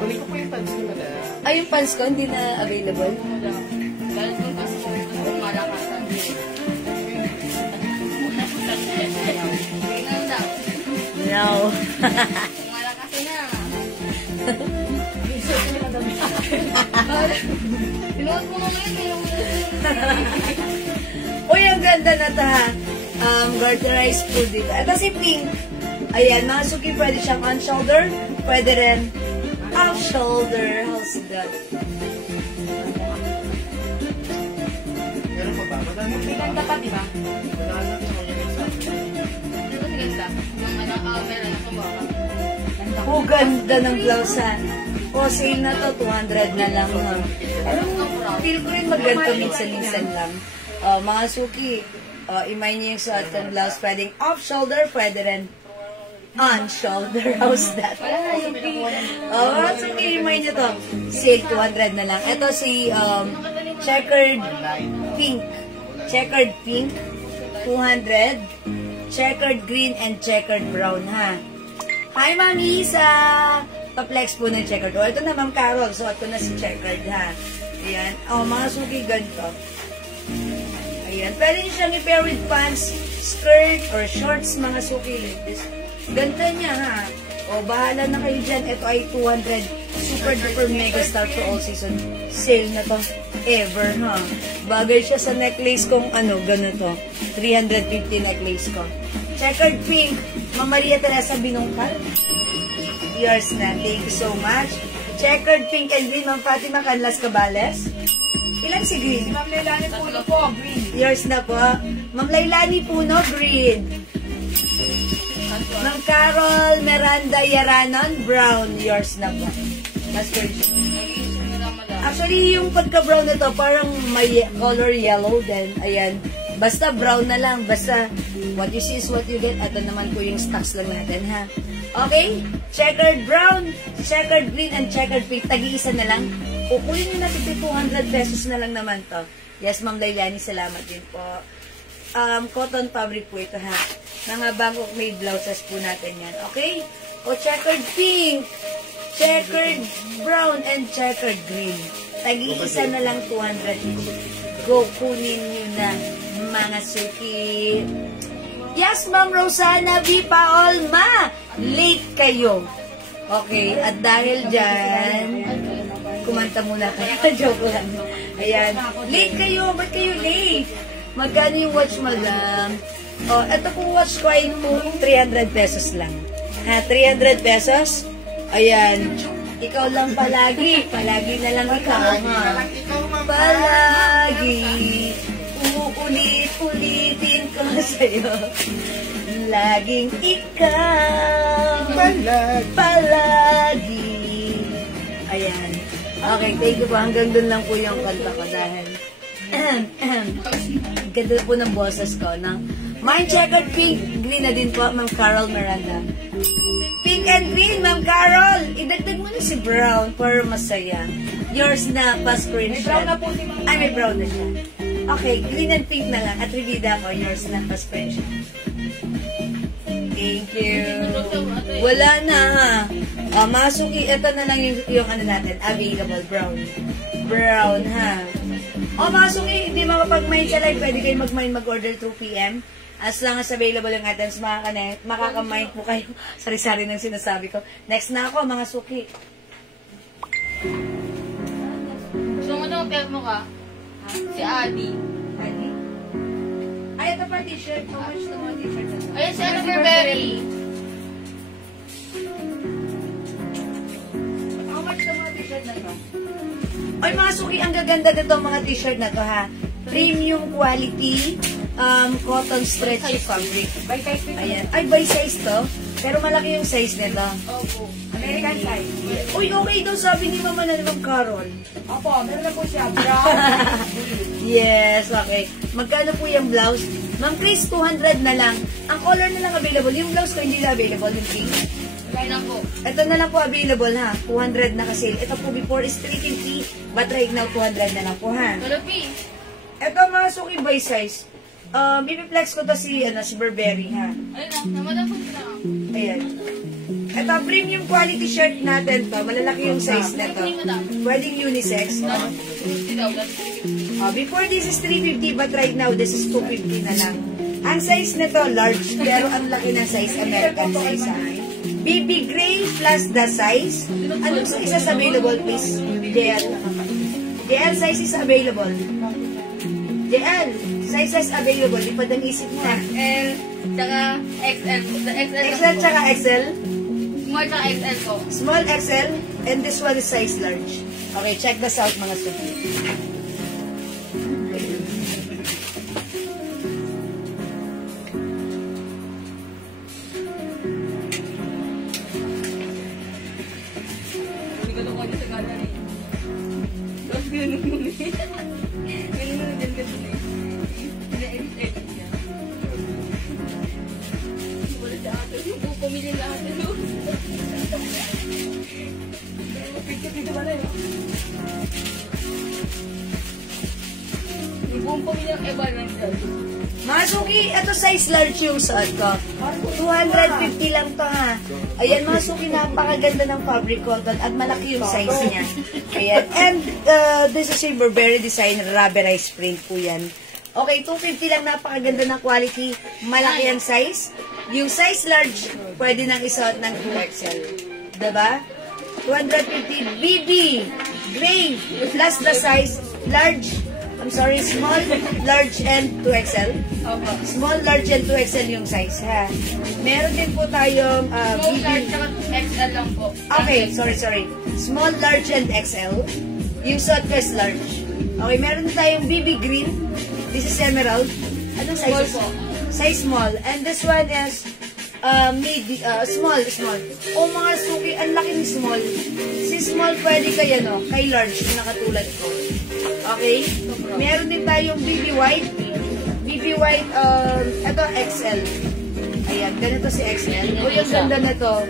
Balik ko po yung pants ni Madam. Ay, yung pants ko, hindi na available. Dahil kung kasi kung malakasan. Tingnan daw. No. Kung malakasan na. Pinuot mo naman yung... Uy, ang ganda na ta. Garterized po dito. Ito si pink. Ayan, mga suki, pwede siyang on shoulder. Pwede rin off shoulder. How's that? Meron pa ba? Madami May ganda pa, di ba? Madami ko yung isa. Di ba si ganda? Yung meron ako ba? Oh, ganda ng blouse, ha. O, sale na to. 200 na lang, ha. Alam mo, feel ko rin maganda minsan-minsan lang. Mga suki, imay niyo yung suot ng blouse. Pwedeng off shoulder, pwede rin on shoulder. How's that? Wala na yung pink. Mga suki, imay niyo to. Sale, 200 na lang. Ito si checkered pink. Checkered pink, 200. Checkered green and checkered brown, ha. Hi, Ma'am Isa! Pa-flex po ng checkered. O, ito na, Ma'am Carol. Suot ko na si checkered, ha. Ayan. O, mga suki, ganito. Ayan. Pwede nyo siyang i-pair with pants, skirt, or shorts, mga suki. Ganda niya, ha. O, bahala na kayo dyan. Ito ay 200. super mega star for all season. Sale na to. Ever, ha? Bagay siya sa necklace kong ganito. 350 necklace ko. Checkered pink. Ma'am Maria Teresa Binongkal. Yours na. Thank you so much. Checkered pink and green. Ma'am Fatima Canlas Cabales. Ilan si green? Ma'am Leilani Puno po, green. Yours na po. Ma'am Lailani Puno, green. Ma'am Carol Miranda Yaranon, brown. Yours na po. Mas actually, yung pagka-brown na to, parang may color yellow din. Ayan. Basta brown na lang. Basta what you see is what you get. Ito naman po yung stocks lang natin, ha? Okay? Checkered brown, checkered green, and checkered pink. Tagi-isa na lang. Kukunin nyo natin 200 pesos na lang naman to. Yes, Ma'am Lailani, salamat din po. Cotton fabric po ito, ha? Mga Bangkok made blouses po natin yan. Okay? O checkered pink, checkered brown, and checkered green. Tagi-isa na lang 200 each. Go, kunin nyo na, mga suki. Yes, Ma'am Rosana V. Paolma. Late kayo. Okay, at dahil dyan, kumanta muna kayo. Joke lang. Ayan. Late kayo. Ba't kayo late? Magkano yung watch, madam? O, ito pong watch ko ay po 300 pesos lang. Ha, 300 pesos? Ayan. Ikaw lang palagi. Palagi na lang ikaw, ha? Palagi. Uulit-ulitin ko sa'yo. Laging ikaw. Palagi. Ayan. Okay, thank you po. Hanggang dun lang po yung kanta ko dahil ganda po ng boses ko, no? Mine checkered pink. Green na din po, Ma'am Carol Miranda. Pink and green, Ma'am Carol. Idagdag mo na si brown para masaya. Yours na, pa-screenshot. May brown na po si Ma'am. Ay, may brown na siya. Okay, green and pink na lang. At revida ko, yours na, pa-screenshot. Thank you. Wala na, ha? Masuki, ito na lang yung ano natin, available, brown. Brown, ha? Masuki, hindi makapag-mine sa live, pwede kayo mag-order 2 p.m. As long as available yung items, makaka-mine po kayo. Sari-sari ng sinasabi ko. Next na ako, mga suki. So, ano ang mo ka? Si Adi. Adi? Ay, ito pa t-shirt. How much to mga t-shirt? Ayun, si Adi Burberry. How much to mga t-shirt na to? Ay, mga suki, ang gaganda nito mga t-shirt na to, ha? Premium quality, cotton stretchy fabric. By size nito. Ayan. Ay, by size to. Pero malaki yung size nito. Opo. American size. Uy, okay daw sabi ni Mama na naman, Carol. Opo, meron na po siya. Brown. Yes, okay. Magkano po yung blouse? Ma'am Chris, 200 na lang. Ang color na lang available. Yung blouse ko hindi na available, yung pink. Kaya na po. Ito na lang po available, ha? 200 na kasi. Ito po before is 350, but right now 200 na lang po, ha? Malapi. Ito mga suki by size. Ipiplex ko to si Burberry, ha? Ayun na, naman po sila. Ayan. Ito, premium quality shirt natin to. Malalaki yung size na to. Pwedeng unisex. Before this is 350, but right now this is 250 na lang. Ang size na to, large, pero ang laki ng size, American size, ha? BB Gray plus the size. Anong size available, please? JL. JL size is available. JL, sizes available. Ipad ang isip mo, ha? L, tsaka XL. The XL. XL tsaka XL. Small tsaka XL ko. Small XL, and this one is size large. Okay, check this out, mga suki. Pumili lahat ito. Yung buong pamilya ng environmental. Mga suki, ito size large yung suot ko. 250 lang to, ha. Ayan, mga suki, napakaganda ng fabric cotton at malaki yung size niya. Ayan. And this is a Burberry design, rubberized print po yan. Okay, 250 lang, napakaganda ng quality. Malaki ang size. Yung size large, pwede nang isuot ng 2XL. Diba? 250 BB gray plus the size small, large, and 2XL. Small, large, and 2XL yung size, ha. Meron din po tayong Small, BB. large, tsaka XL lang po. Okay, sorry. Small, large, and XL. Yung suot ko is large. Okay, meron din tayong BB green. This is emerald. Anong size? Small po. Size small. And this one is small. O mga suki, ang laki ng small. Si small pwede kay large na katulad ko. Okay? Meron din tayong BB white. BB white, ito XL. Ayan, ganito si XL. O yung ganda na to.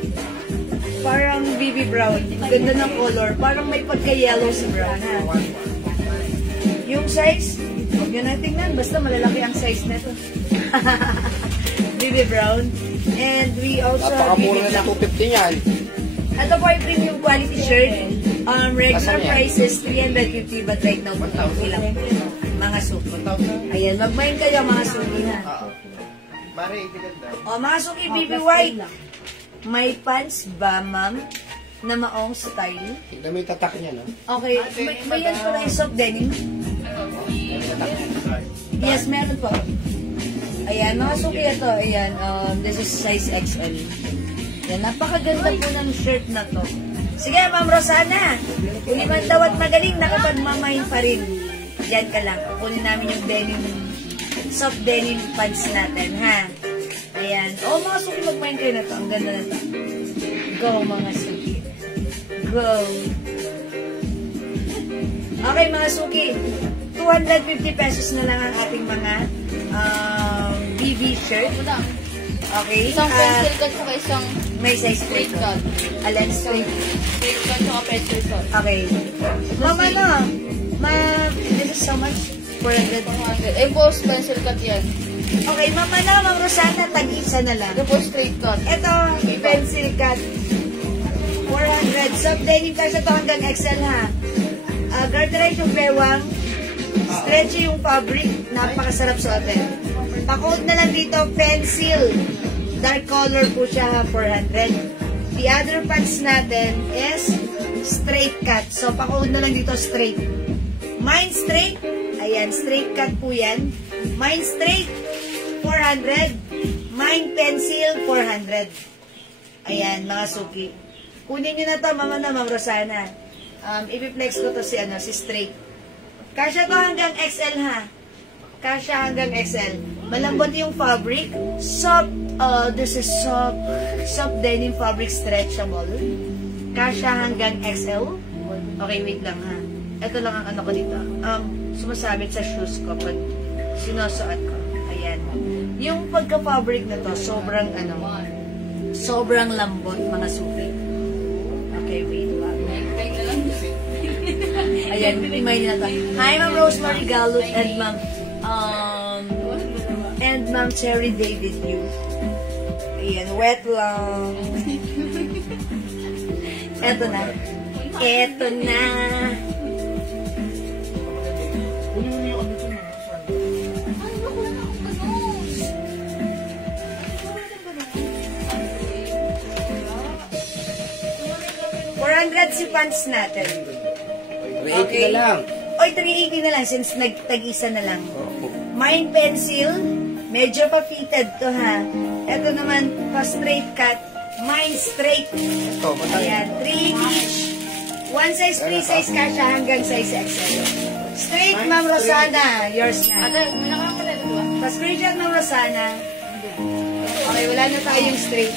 Parang BB brown. Ganda ng color. Parang may pagka-yellow sa brown, ha? Yung size, huwag nyo na tingnan. Basta malalaki ang size na to. BB brown. And we also have Napakamura BB na 250 yan. Ito po ay premium quality shirt. Regular Asan yan? price is 350 but right now, 2,000 lang. Mga suki. Ayan, magmain kayo mga suki, ha? Pare, ganda. O, mga suki, BB white. May pants ba, ma'am? Na maong style? Tignan mo yung tatak niya, no? Okay, may yan po na yung soft denim. Yes, meron po. Ayan, mga suki ito. Ayan, this is size XL. Yan, napakaganda po ng shirt na to. Sige, Ma'am Rosana. Kung man daw at magaling, nakapagmamahin pa rin. Yan ka lang. Kukunin namin yung denim, soft denim pants natin, ha? Ayan. O, mga suki, magmahin kayo na to. Ang ganda na to. Go, mga suki. Go. Okay, mga suki. 250 pesos na lang ang ating mga BB shirt. Okay. Isang pencil cut saka isang May size straight po. cut. Alin straight. Straight cut saka pencil cut. Okay. Mama, this is so much? 400. 400. Eh, boss, pencil cut yan. Okay, Mama Ma'am Rosana, tag-isa na lang. Ito po straight cut. Ito, pencil cut. 400. Soft denim tayo sa to hanggang XL, ha? Garterize yung bewang. Stretchy yung fabric. Napakasarap suotin. Pa-code na lang dito, pencil. Dark color po siya, 400. The other pants natin is straight cut. So, pa-code na lang dito, straight. Mine straight. Ayan, straight cut po yan. Mine straight, 400. Mine pencil, 400. Ayan, mga suki. Kunin nyo na to, Ma'am Rosana. Ipiplex ko to si straight. Kasya to hanggang XL, ha? Kasya hanggang XL. Malambot yung fabric. Soft, this is soft denim fabric stretchable. Kasya hanggang XL. Okay, wait lang, ha? Ito lang ang ano ko dito. Sumasabit sa shoes ko pag sinusuot ko. Ayan. Yung pagka-fabric na to, sobrang lambot, mga suki. Okay, wait lang. Ayan, pipimay nila tayo. Hi, Ma'am Rosemary Gallut and Ma'am Cherry David Yu. Ayan, wet lang. Eto na. 400 si pants natin. 380 na lang. Oy, 380 na lang since nagtag-isa na lang. Mine pencil, medyo pa-fitted to, ha. Ito naman, pa-straight cut. Mine straight. Ito, matang. Ayan, 3 each. One size, 3 size kasha hanggang size XL. Straight, Ma'am Rosana. Yours na. Ate, may nakakalit ko ba? Pa-screenshot, Ma'am Rosana. Okay, wala na tayong straight.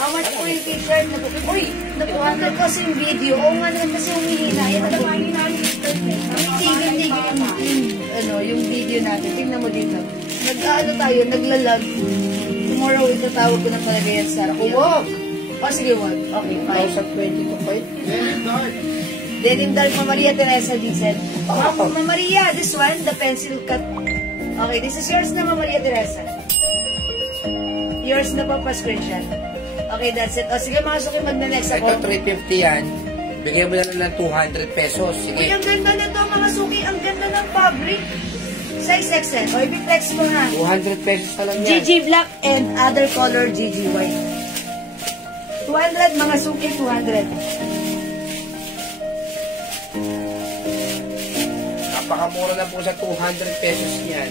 How much po yung t-shirt? Uy, napuhanap ko sa yung video. Oo nga naman kasi humihina. Yan na naman yung yung video natin. Tingnan mo dito. Nag-ano tayo, naglalag. Tomorrow, itatawag ko na talaga yan, Sarah. Huwag! O, sige, wag. Okay, fine. 2025. Denim dark, Mama Maria Teresa Diesel. Mama Maria, this one, the pencil cut. Okay, this is yours na, Mama Maria Teresa. Yours na pa pa-screenshot. Okay, that's it. O, sige, mga suki, magna-next Ito, ako. 350 yan. Bigyan mo na lang ng 200 pesos. Uy, Sige. ang ganda na to, mga suki. Ang ganda ng fabric. Size XL. O, ipiflex ko ha. 200 pesos na lang yan. GG black and other color GG white. 200, mga suki, 200. Napakamura na po sa 200 pesos yan.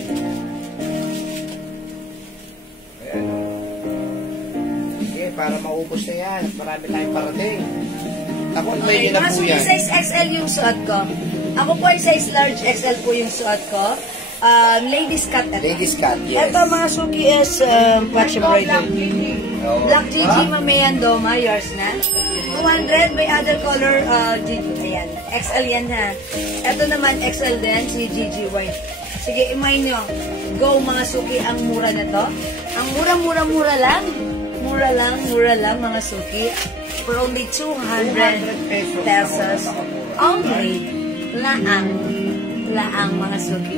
Ayan o. Sige, para maubos na yan. Marami tayong parating. Ako, Okay, may na mga po suki, yan. size XL yung suot ko. Ako po ay size large XL po yung suot ko. Ladies cut ito. Ladies cut, yes. Ito mga suki is patch embroidery. Oo. Black GG Mamayan Doma, yours na. 200, may other color GG. Ayan, XL yan ha. Ito naman XL din, si GG White. Sige, imay nyo. Go mga suki, ang mura na to. Ang mura lang. Mura lang mga suki. For only 200 pesos. Only. Laang mga suki.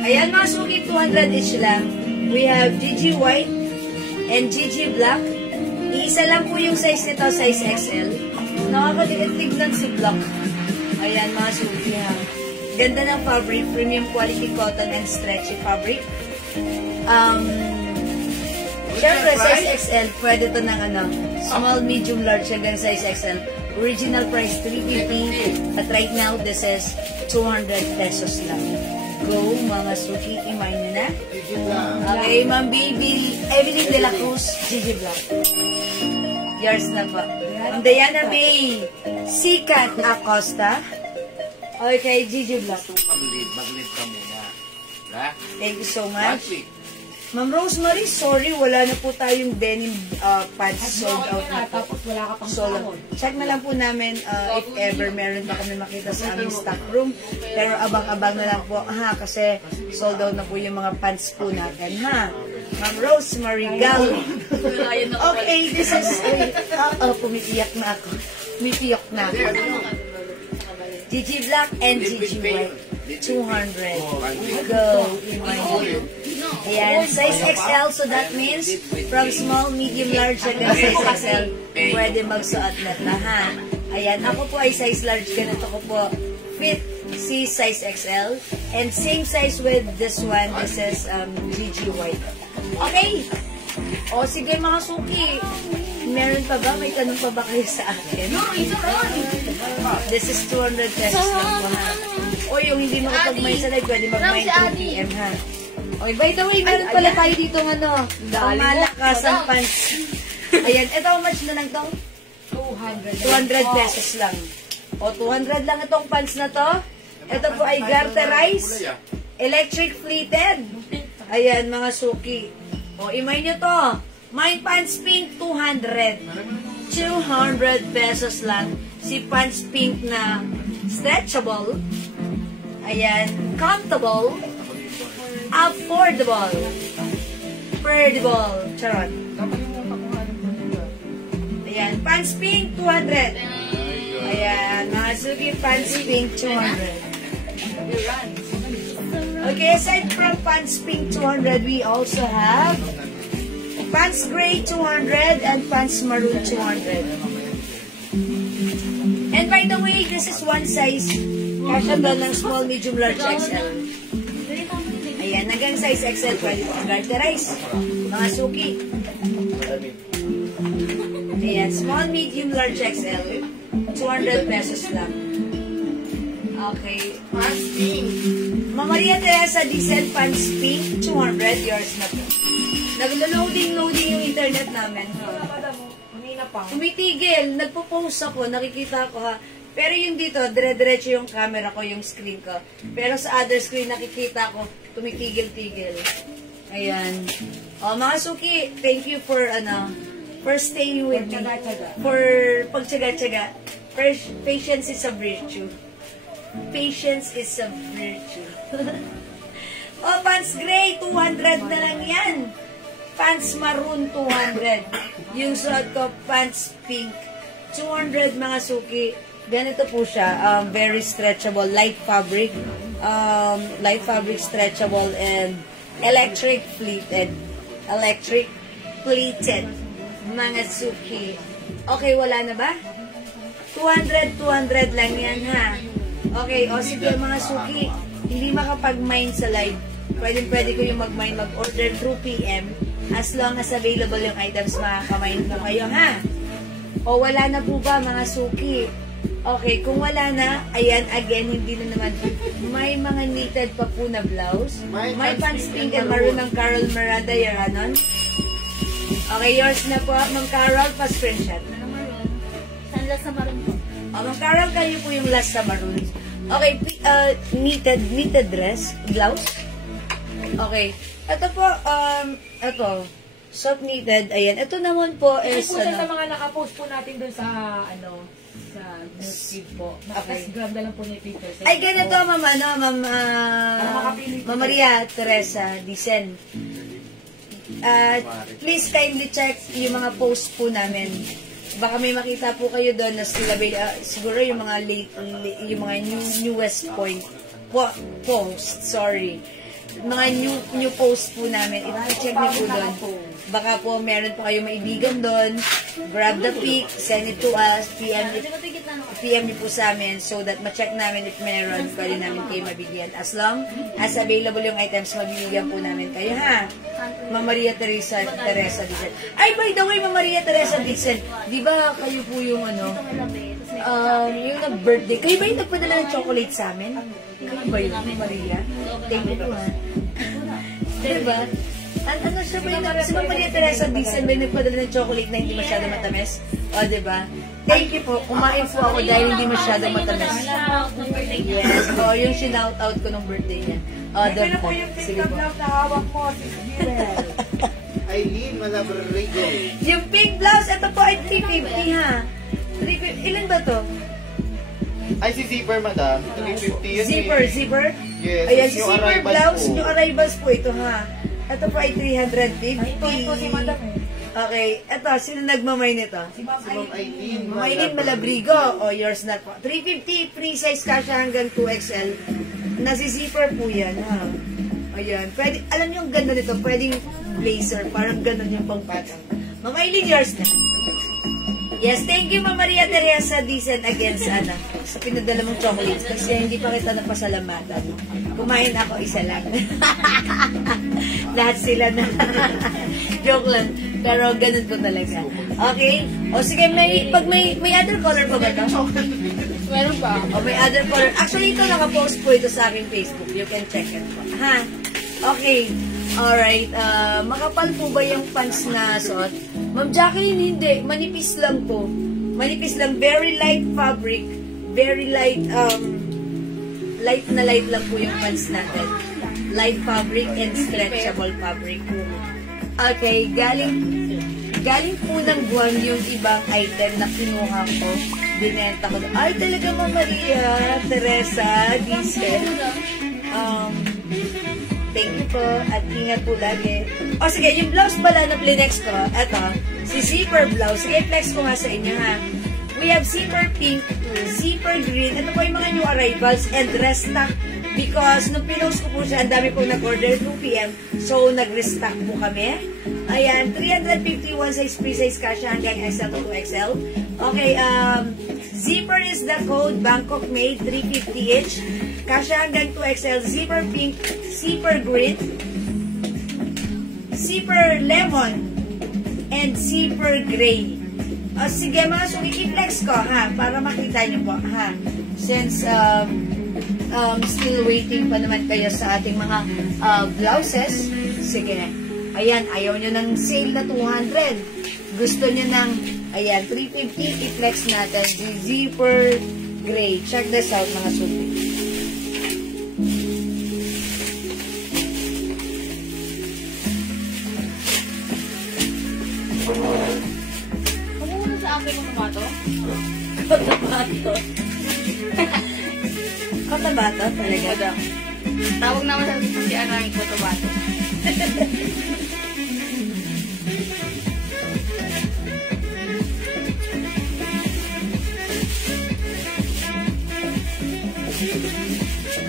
Ayan mga suki, 200 each lang. We have GG White and GG Black. Iisa lang po yung size nito, size XL. Nakakatignan si Black. Ayan mga suki ha. Ganda ng fabric, premium quality cotton and stretchy fabric. Siyempre, size XL, pwede to ng small, medium, large hanggang size XL. Original price, 350. At right now, this is 200 pesos lang. Go, mga suki, imay nyo na. Okay, Ma'am Baby, Evelyn De La Cruz, Gigi Black. Yours na po. Ma'am Diana May, Sikat Acosta. Okay, Gigi Black. Mag-lead ka muna. Diba? Thank you so Last much. week. Ma'am Rosemary, sorry, wala na po tayong denim pants sold out na po. Tapos wala ka pang Sold sahod. out. Check na lang po namin if ever meron pa kami makita sa aming stock room. Pero abang-abang na lang po, ha, kasi sold out na po yung mga pants po natin, ha. Ma'am Rosemary Gal. Okay, this is, pumiiyak na ako. Pumipiyok na ako. GG Black and GG White. 200. Go. Ayan, size XL, so that means from small, medium, large hanggang size XL, pwede magsuot na ito, ha? Ayan, ako po ay size large, ganito ko po fit si size XL, and same size with this one, this is GG White. Okay? O sige mga suki, meron pa ba? May tanong pa ba kayo sa akin? No, this is 200 pesos lang po, ha? O yung hindi makapag-mine sa live, pwede mag-mine 2 PM, ha? Okay, by the way, meron pala tayo dito ng pangmalakasan pants. Ayan, ito how much na lang to? 200 pesos lang. O, 200 lang itong pants na to. Ito po ay garterized, electric pleated. Ayan, mga suki. O, imay nyo to. Mine pants pink, 200. 200 pesos lang. Si pants pink na stretchable. Ayan, comfortable. Affordable. Affordable. Charot. Ayan, pants pink, 200. Ayan, mga suki, pants pink, 200. Okay, aside from pants pink, 200, we also have pants gray, 200, and pants maroon, 200. And by the way, this is one size. Kasya doon ng small, medium, large, XL. Ayan, hanggang size XL, pwede po garterize. Mga suki. Ayan, small, medium, large, XL. 200 pesos lang. Okay. Pants pink. Mama Maria Teresa Diesel Pants Pink, 200. Yours na po. Naglo-loading yung internet namin. Tumitigil. Nagpo-post ako. Nakikita ko ha. Pero yung dito, dire-diretso yung camera ko, yung screen ko. Pero sa other screen, nakikita ko, tumitigil-tigil. Ayan. O, mga suki, thank you for, for staying with me. For pagtsaga-tsaga. Patience is a virtue. Patience is a virtue. O, pants gray, 200 na lang yan. Pants maroon, 200. Yung suot ko, pants pink, 200 mga suki. Ganito po siya, very stretchable, light fabric, stretchable, and electric pleated, mga suki. Okay, wala na ba? 200 lang yan, ha? Okay, o sige mga suki, hindi makapag-mine sa live, pwede ko yung mag-order through PM. As long as available yung items, makakamain po kayo, ha? O wala na po ba, mga suki? Okay, kung wala na, ayan, again, hindi na naman. May mga knitted pa po na blouse. May pants pink and maroon ng Carol Miranda Yaranon. Okay, yours na po, Ma'am Carol, pa-screenshot. Saan last sa maroon po? Ma'am Carol, kayo po yung last sa maroon. Okay, knitted dress, blouse. Okay, ito po, soft knitted, ayan. Ito naman po Ay is, po sa mga nakapost po natin dun sa, sa newsfeed po. Okay. Grab na lang po niya yung pictures. ay, ganito, Ma'am, Ma'am makapili po Maria Teresa Dicen. Please kindly check yung mga post po namin. Baka may makita po kayo doon na siguro yung mga yung mga newest post, sorry. Mga new post po namin. I-check niyo po doon. Baka po meron po kayo maibigan doon. Grab the pic, send it to us, PM niyo po sa amin so that ma-check namin if meron, pwede namin kayo mabigyan. As long as available yung items, mabibigyan po namin kayo, ha? Ma'am Maria Teresa Dicen. Ay, by the way, Ma'am Maria Teresa Dicen, di ba kayo po yung yung nag-birthday? Kayo ba yung nagpadala ng chocolate sa amin? Kayo ba yun, Ma'am Maria? Thank you po, ha? Diba? Ano siya ba yung si Ma'am Maria Teresa Dicen ba yung nagpadala ng chocolate na hindi masyado matamis? O, diba? Thank you po. Kumain po ako dahil hindi masyado matamis. Yes. O, yung shinout out ko nung birthday niya. O, doon po. Sige po. na hawak mo, si Givel. Eileen Malabrigo. Yung pink blouse, ito po ay 350, ha? 350. Ilan ba to? Ay, si Zipper, madam. 350 yun Zipper? Yes. Ayan, si yung zipper arrivals blouse, po. yung arrivals po ito, ha? Ito po ay 350. Ito si Madam eh. Okay, ito, sino nagmamay nito? Si Ma'am Si Ma'am Eileen Maylin Malabrigo, o yours na po. 350, free size kasha hanggang 2XL. Nasi-zipper po yan, ha? Ayan, pwede, alam niyo ang ganda nito, pwedeng blazer, parang ganun yung pangpatang. Ma'am Eileen, yours na. Yes, thank you, Ma'am Maria Teresa Dicen again sa pinadala mong chocolates kasi hindi pa kita napasalamatan. Kumain ako isa lang. Lahat sila na. Joke lang. Pero ganun po talaga. Okay? O sige, pag may other color pa ba ito? Meron pa. O may other color. Actually, ito nakapost po ito sa aking Facebook. You can check it po. Ha? Okay. Alright. Makapal po ba yung pants na suot? Ma'am Jacqueline, hindi. Manipis lang po. Manipis lang. Very light fabric. Very light, light na light lang po yung pants natin. Light fabric and stretchable fabric. Okay, galing po ng Guam yung ibang item na kinuha ko. Binenta ko. Ay, talaga, Ma'am Maria Teresa Dicen. Thank you po at ingat po lagi. O sige, yung blouse pala na plinex ko, eto, si zipper blouse. Sige, flex ko nga sa inyo, ha. We have zipper pink, zipper green. Ito po yung mga new arrivals and restock because nung pinost ko po siya, ang dami po nag-order 2 PM. So, nag-restock po kami. Ayan, 351 size, free size kasha hanggang XL to 2XL. Okay, zipper is the code, Bangkok made, 350 each. Kasha hanggang 2XL, zipper pink, zipper green, zipper lemon, and zipper gray. O sige mga suki, i-flex ko ha, para makita niyo po ha. Since still waiting pa naman kayo sa ating mga blouses. Sige, ayan, ayaw nyo ng sale na 200. Gusto nyo ng, ayan, 350, i-flex natin. Zipper gray. Check this out mga suki. Kumuha sa akin ng tomato? Kotabato. Kotabato talaga. Tawag naman sa si Anay ko tomato.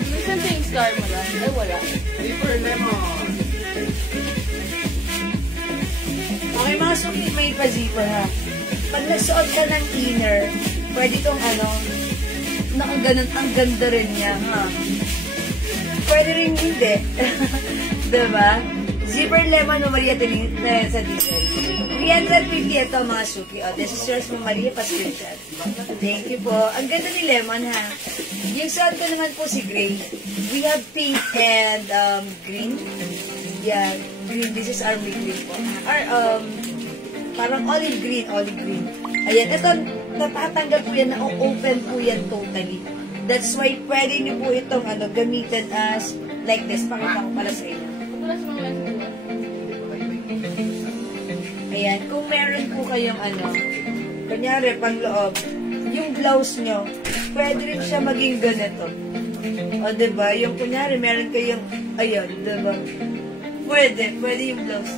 Minsan sa yung star mo lang. Ay, wala. Zipper lemon. Okay, mga suki, may pa-zipper ha. Pag nagsuot ka ng inner, pwede itong nakaganon, ang ganda rin niya, ha. pwede rin hindi. Diba? Zipper lemon Ma'am Maria sa diesel. 350 ito mga suki. Oh, this is yours Ma'am Maria, pa-screenshot. Thank you po. Ang ganda ni lemon ha. Yung suot ko naman po si gray. We have pink and green. Yeah, green. This is our green po. Our, parang olive green. Ayan, ito, natatanggal po yan, na-open po yan totally. That's why pwede niyo po itong gamitin as like this. Pakita ko para sa inyo. Ayan, kung meron po kayong kunyari, pangloob, yung blouse nyo, pwede rin siya maging ganito. O, diba? Yung kunyari, meron kayong, ayun, diba? Pwede yung blouse.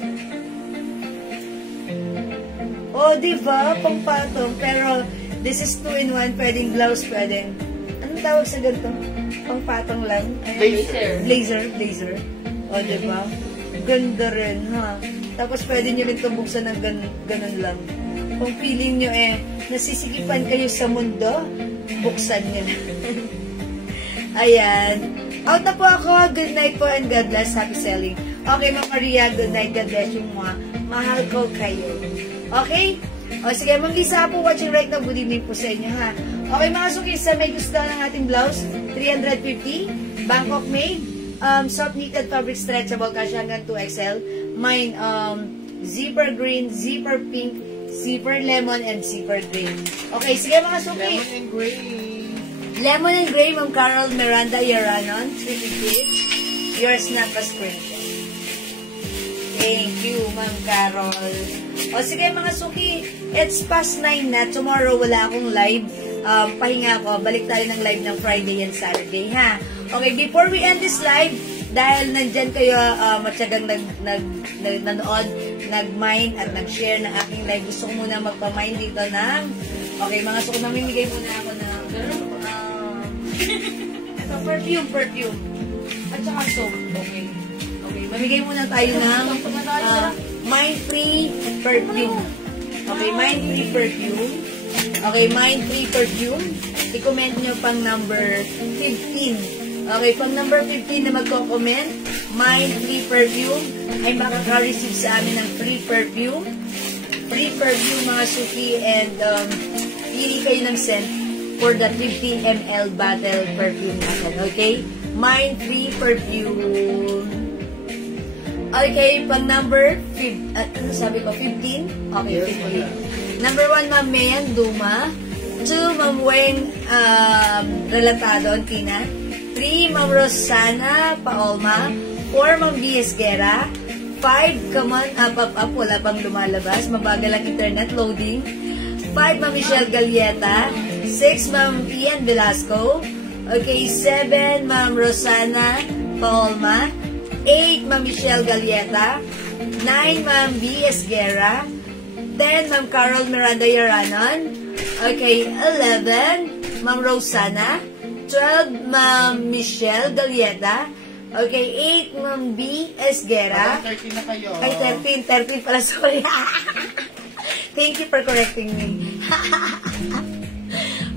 O, diba? Pangpatong. Pero, this is 2-in-1. Pwedeng blouse, pwedeng. Anong tawag sa ganito? Pangpatong lang? Blazer. O, diba? Ganda rin, ha? Tapos, pwede nyo rin itong buksan ng ganun lang. Kung feeling nyo nasisikipan kayo sa mundo, buksan nyo. Ayan. Out na po ako. Good night po and God bless. Happy selling. Okay, Ma'am Maria, good night. God bless yung mga mahal ko kayo. Okay? O, sige, Ma'am Lisa po watching right now. Good evening po sa inyo, ha? Okay, mga sukisa, may gusto ng ating blouse. 350. Bangkok made. Soft knitted fabric stretchable. Kasi hanggang 2XL. Mine, zipper green, zipper pink, zipper lemon, and zipper green. Okay, sige mga suki. Lemon and gray. Lemon and gray, Ma'am Carol Miranda Yaranon. 350. Yours na pa screenshot. Thank you, Ma'am Carol. O sige mga suki, it's past 9 na. Tomorrow wala akong live. Pahinga ko. Balik tayo ng live ng Friday and Saturday, ha? Okay, before we end this live, dahil nandyan kayo matyagang nanood, nag-mind at nag-share ng aking live, gusto ko muna magpa-mind dito ng okay, mga suko, mamimigay muna ako ng ito, perfume at saka soap. Okay, mamigay muna tayo ng mind-free perfume. Okay, mind-free perfume. Okay, mind-free perfume. I-comment nyo pang number 15. Okay, pag number 15 na magko-comment, mind-free perfume, ay makaka-receive sa amin ng free perfume. Free perfume, mga suki, and pili kayo ng scent for the 50 ml bottle perfume natin. Okay? Mind-free perfume. Okay, pag number 15, ano sabi ko, 15? Okay, 15. Number 1, Ma'am Mayan Duma. 2, Ma'am Weng Relatado, Tina. 3, Ma'am Rosana Paolma. 4, Ma'am B.S. Guerra. 5, come on, up, wala pang lumalabas. Mabagal ang internet loading. 5, Ma'am Michelle Galieta. 6, Ma'am Ian Velasco. Okay, 7, Ma'am Rosana Paolma. 8, Ma'am Michelle Galieta. 9, Ma'am B.S. Guerra. 10, Ma'am Carol Miranda Yaranon. Okay, 11, Ma'am Rosana. 12, Ma'am Michelle Galieta. Okay, 8, Ma'am B. Esguera. 13 na kayo. Ay, 13 pala, sorry. Thank you for correcting me.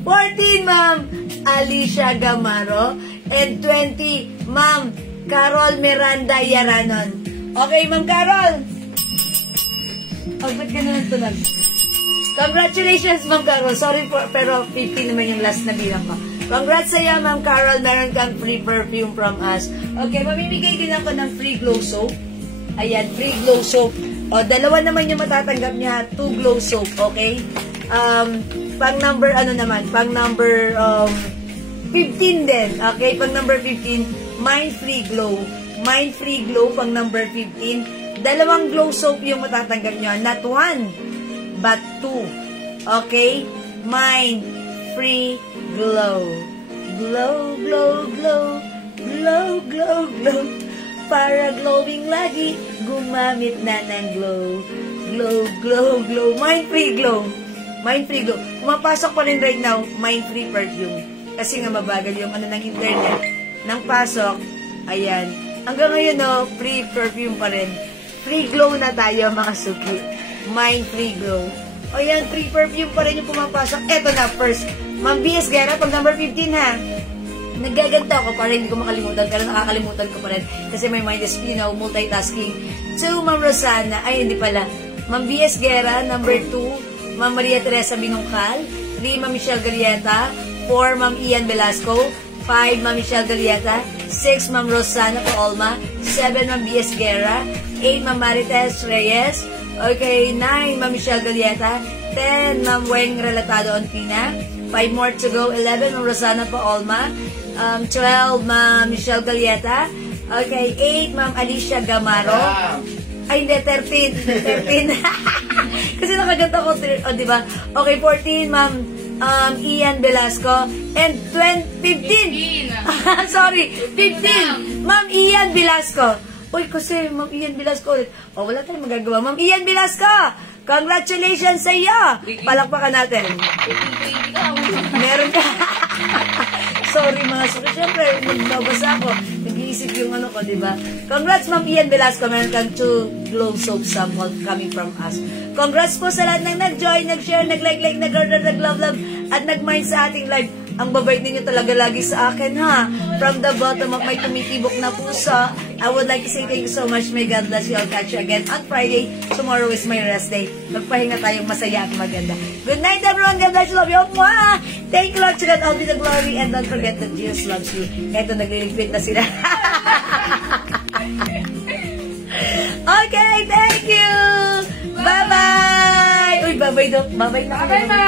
14, Ma'am Alicia Gamaro. And 20, Ma'am Carol Miranda Yaranon. Okay, Ma'am Carol. Oh, ba't ka naman tulag? Congratulations, Ma'am Carol. Sorry pero 50 naman yung last na bilang ko. Congrats sa'yo, Ma'am Carol. Meron kang free perfume from us. Okay, mamimigay din ako ng free glow soap. Ayan, free glow soap. O, dalawa naman yung matatanggap niya. 2 glow soap, okay? Pang number, pang number 15 din. Okay, pang number 15, Mind Free Glow. Mind Free Glow, pang number 15. Dalawang glow soap yung matatanggap niyo. Not 1, but 2. Okay? Mind Free Glow. Glow, glow, glow. Glow, glow, glow. Para glowing lagi, gumamit na ng glow. Glow, glow, glow. Mind Free Glow. Mind Free Glow. Pumapasok pa rin right now, Mind Free Perfume. Kasi nga mabagal yung ng internet. Nang pasok, ayan. Hanggang ngayon, no, free perfume pa rin. Free glow na tayo, mga suki. Mind Free Glow. O yan, free perfume pa rin yung pumapasok. Eto na, first. Ma'am B.S. Guerra, pag number 15, ha? nagaganto ako para hindi ko makalimutan, pero nakakalimutan ko pa rin kasi my mind is, multitasking. 2, Ma'am Rosana, ay hindi pala, Ma'am B.S. Guerra, number 2, Ma'am Maria Teresa Binungkal, 3, Ma'am Michelle Galieta, 4, Ma'am Ian Velasco, 5, Ma'am Michelle Galieta, 6, Ma'am Rosana Paolma, 7, Ma'am B.S. Guerra, 8, Ma'am Marites Reyes, okay, 9, Ma'am Michelle Galieta, 10, Ma'am Weng Relatado Onpina, 5 more to go, 11, Ma'am Rosana Paolma, 12, Ma'am Michelle Galieta, okay, 8, Ma'am Alicia Gamaro, ay hindi, 13, kasi nakaganto ko, diba? Okay, 14, Ma'am Ian Velasco, and 15, sorry, 15, Ma'am Ian Velasco. Uy, kasi Ma'am Ian Velasco ulit. Wala tayong magagawa. Ma'am Ian Velasco, congratulations sa iyo! Palakpakan natin. Meron ka. Sorry mga suki. Siyempre, nagbabasa ako. Nag-iisip yung ko, diba? Congrats, Ma'am Ian Velasco. Meron kang 2 Globe Soap sample coming from us. Congrats po sa lahat ng nag-join, nag-share, nag-like, nag-love, at nag-mind sa ating live. Ang babait ninyo talaga lagi sa akin, ha? From the bottom of my tumitibok na puso, I would like to say thank you so much. May God bless you. I'll catch you again on Friday. Tomorrow is my rest day. Magpahinga tayong masaya at maganda. Good night, everyone. God bless you. Love you. Mwah! Thank you, Lord. To God all be the glory. And don't forget that Jesus loves you. Eto, nagliligpit na sila. Okay, thank you. Bye-bye. Uy, bye-bye daw. Bye-bye na. Bye-bye.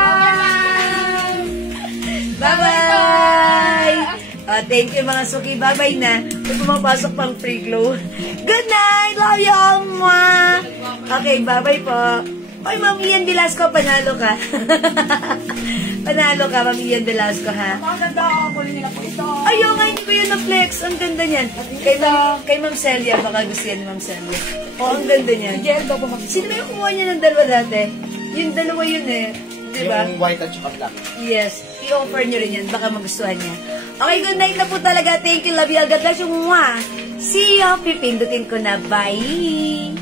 Bye-bye! Thank you mga suki. Bye-bye na. May pumapasok pang free glow. Good night! Love you all! Mwah! Okay, bye-bye po. Oy, Ma'am Ian Velasco, panalo ka. Panalo ka, Ma'am Ian Velasco, ha? Ang ganda ako. Kunin nila po ito. Ayaw nga, hindi ko yun na-flex. Ang ganda niyan. Kay Ma'am Celia, baka gusto yan ni Ma'am Celia. Ang ganda niyan. Sino ba yung kuha niya ng dalawa dati? Yung dalawa yun eh. Diba? Yung white at saka black. Yes. I-offer nyo rin yan. Baka magustuhan niya. Okay, good night na po talaga. Thank you. Love you. God bless you. Mwah! See you. Pipindutin ko na. Bye!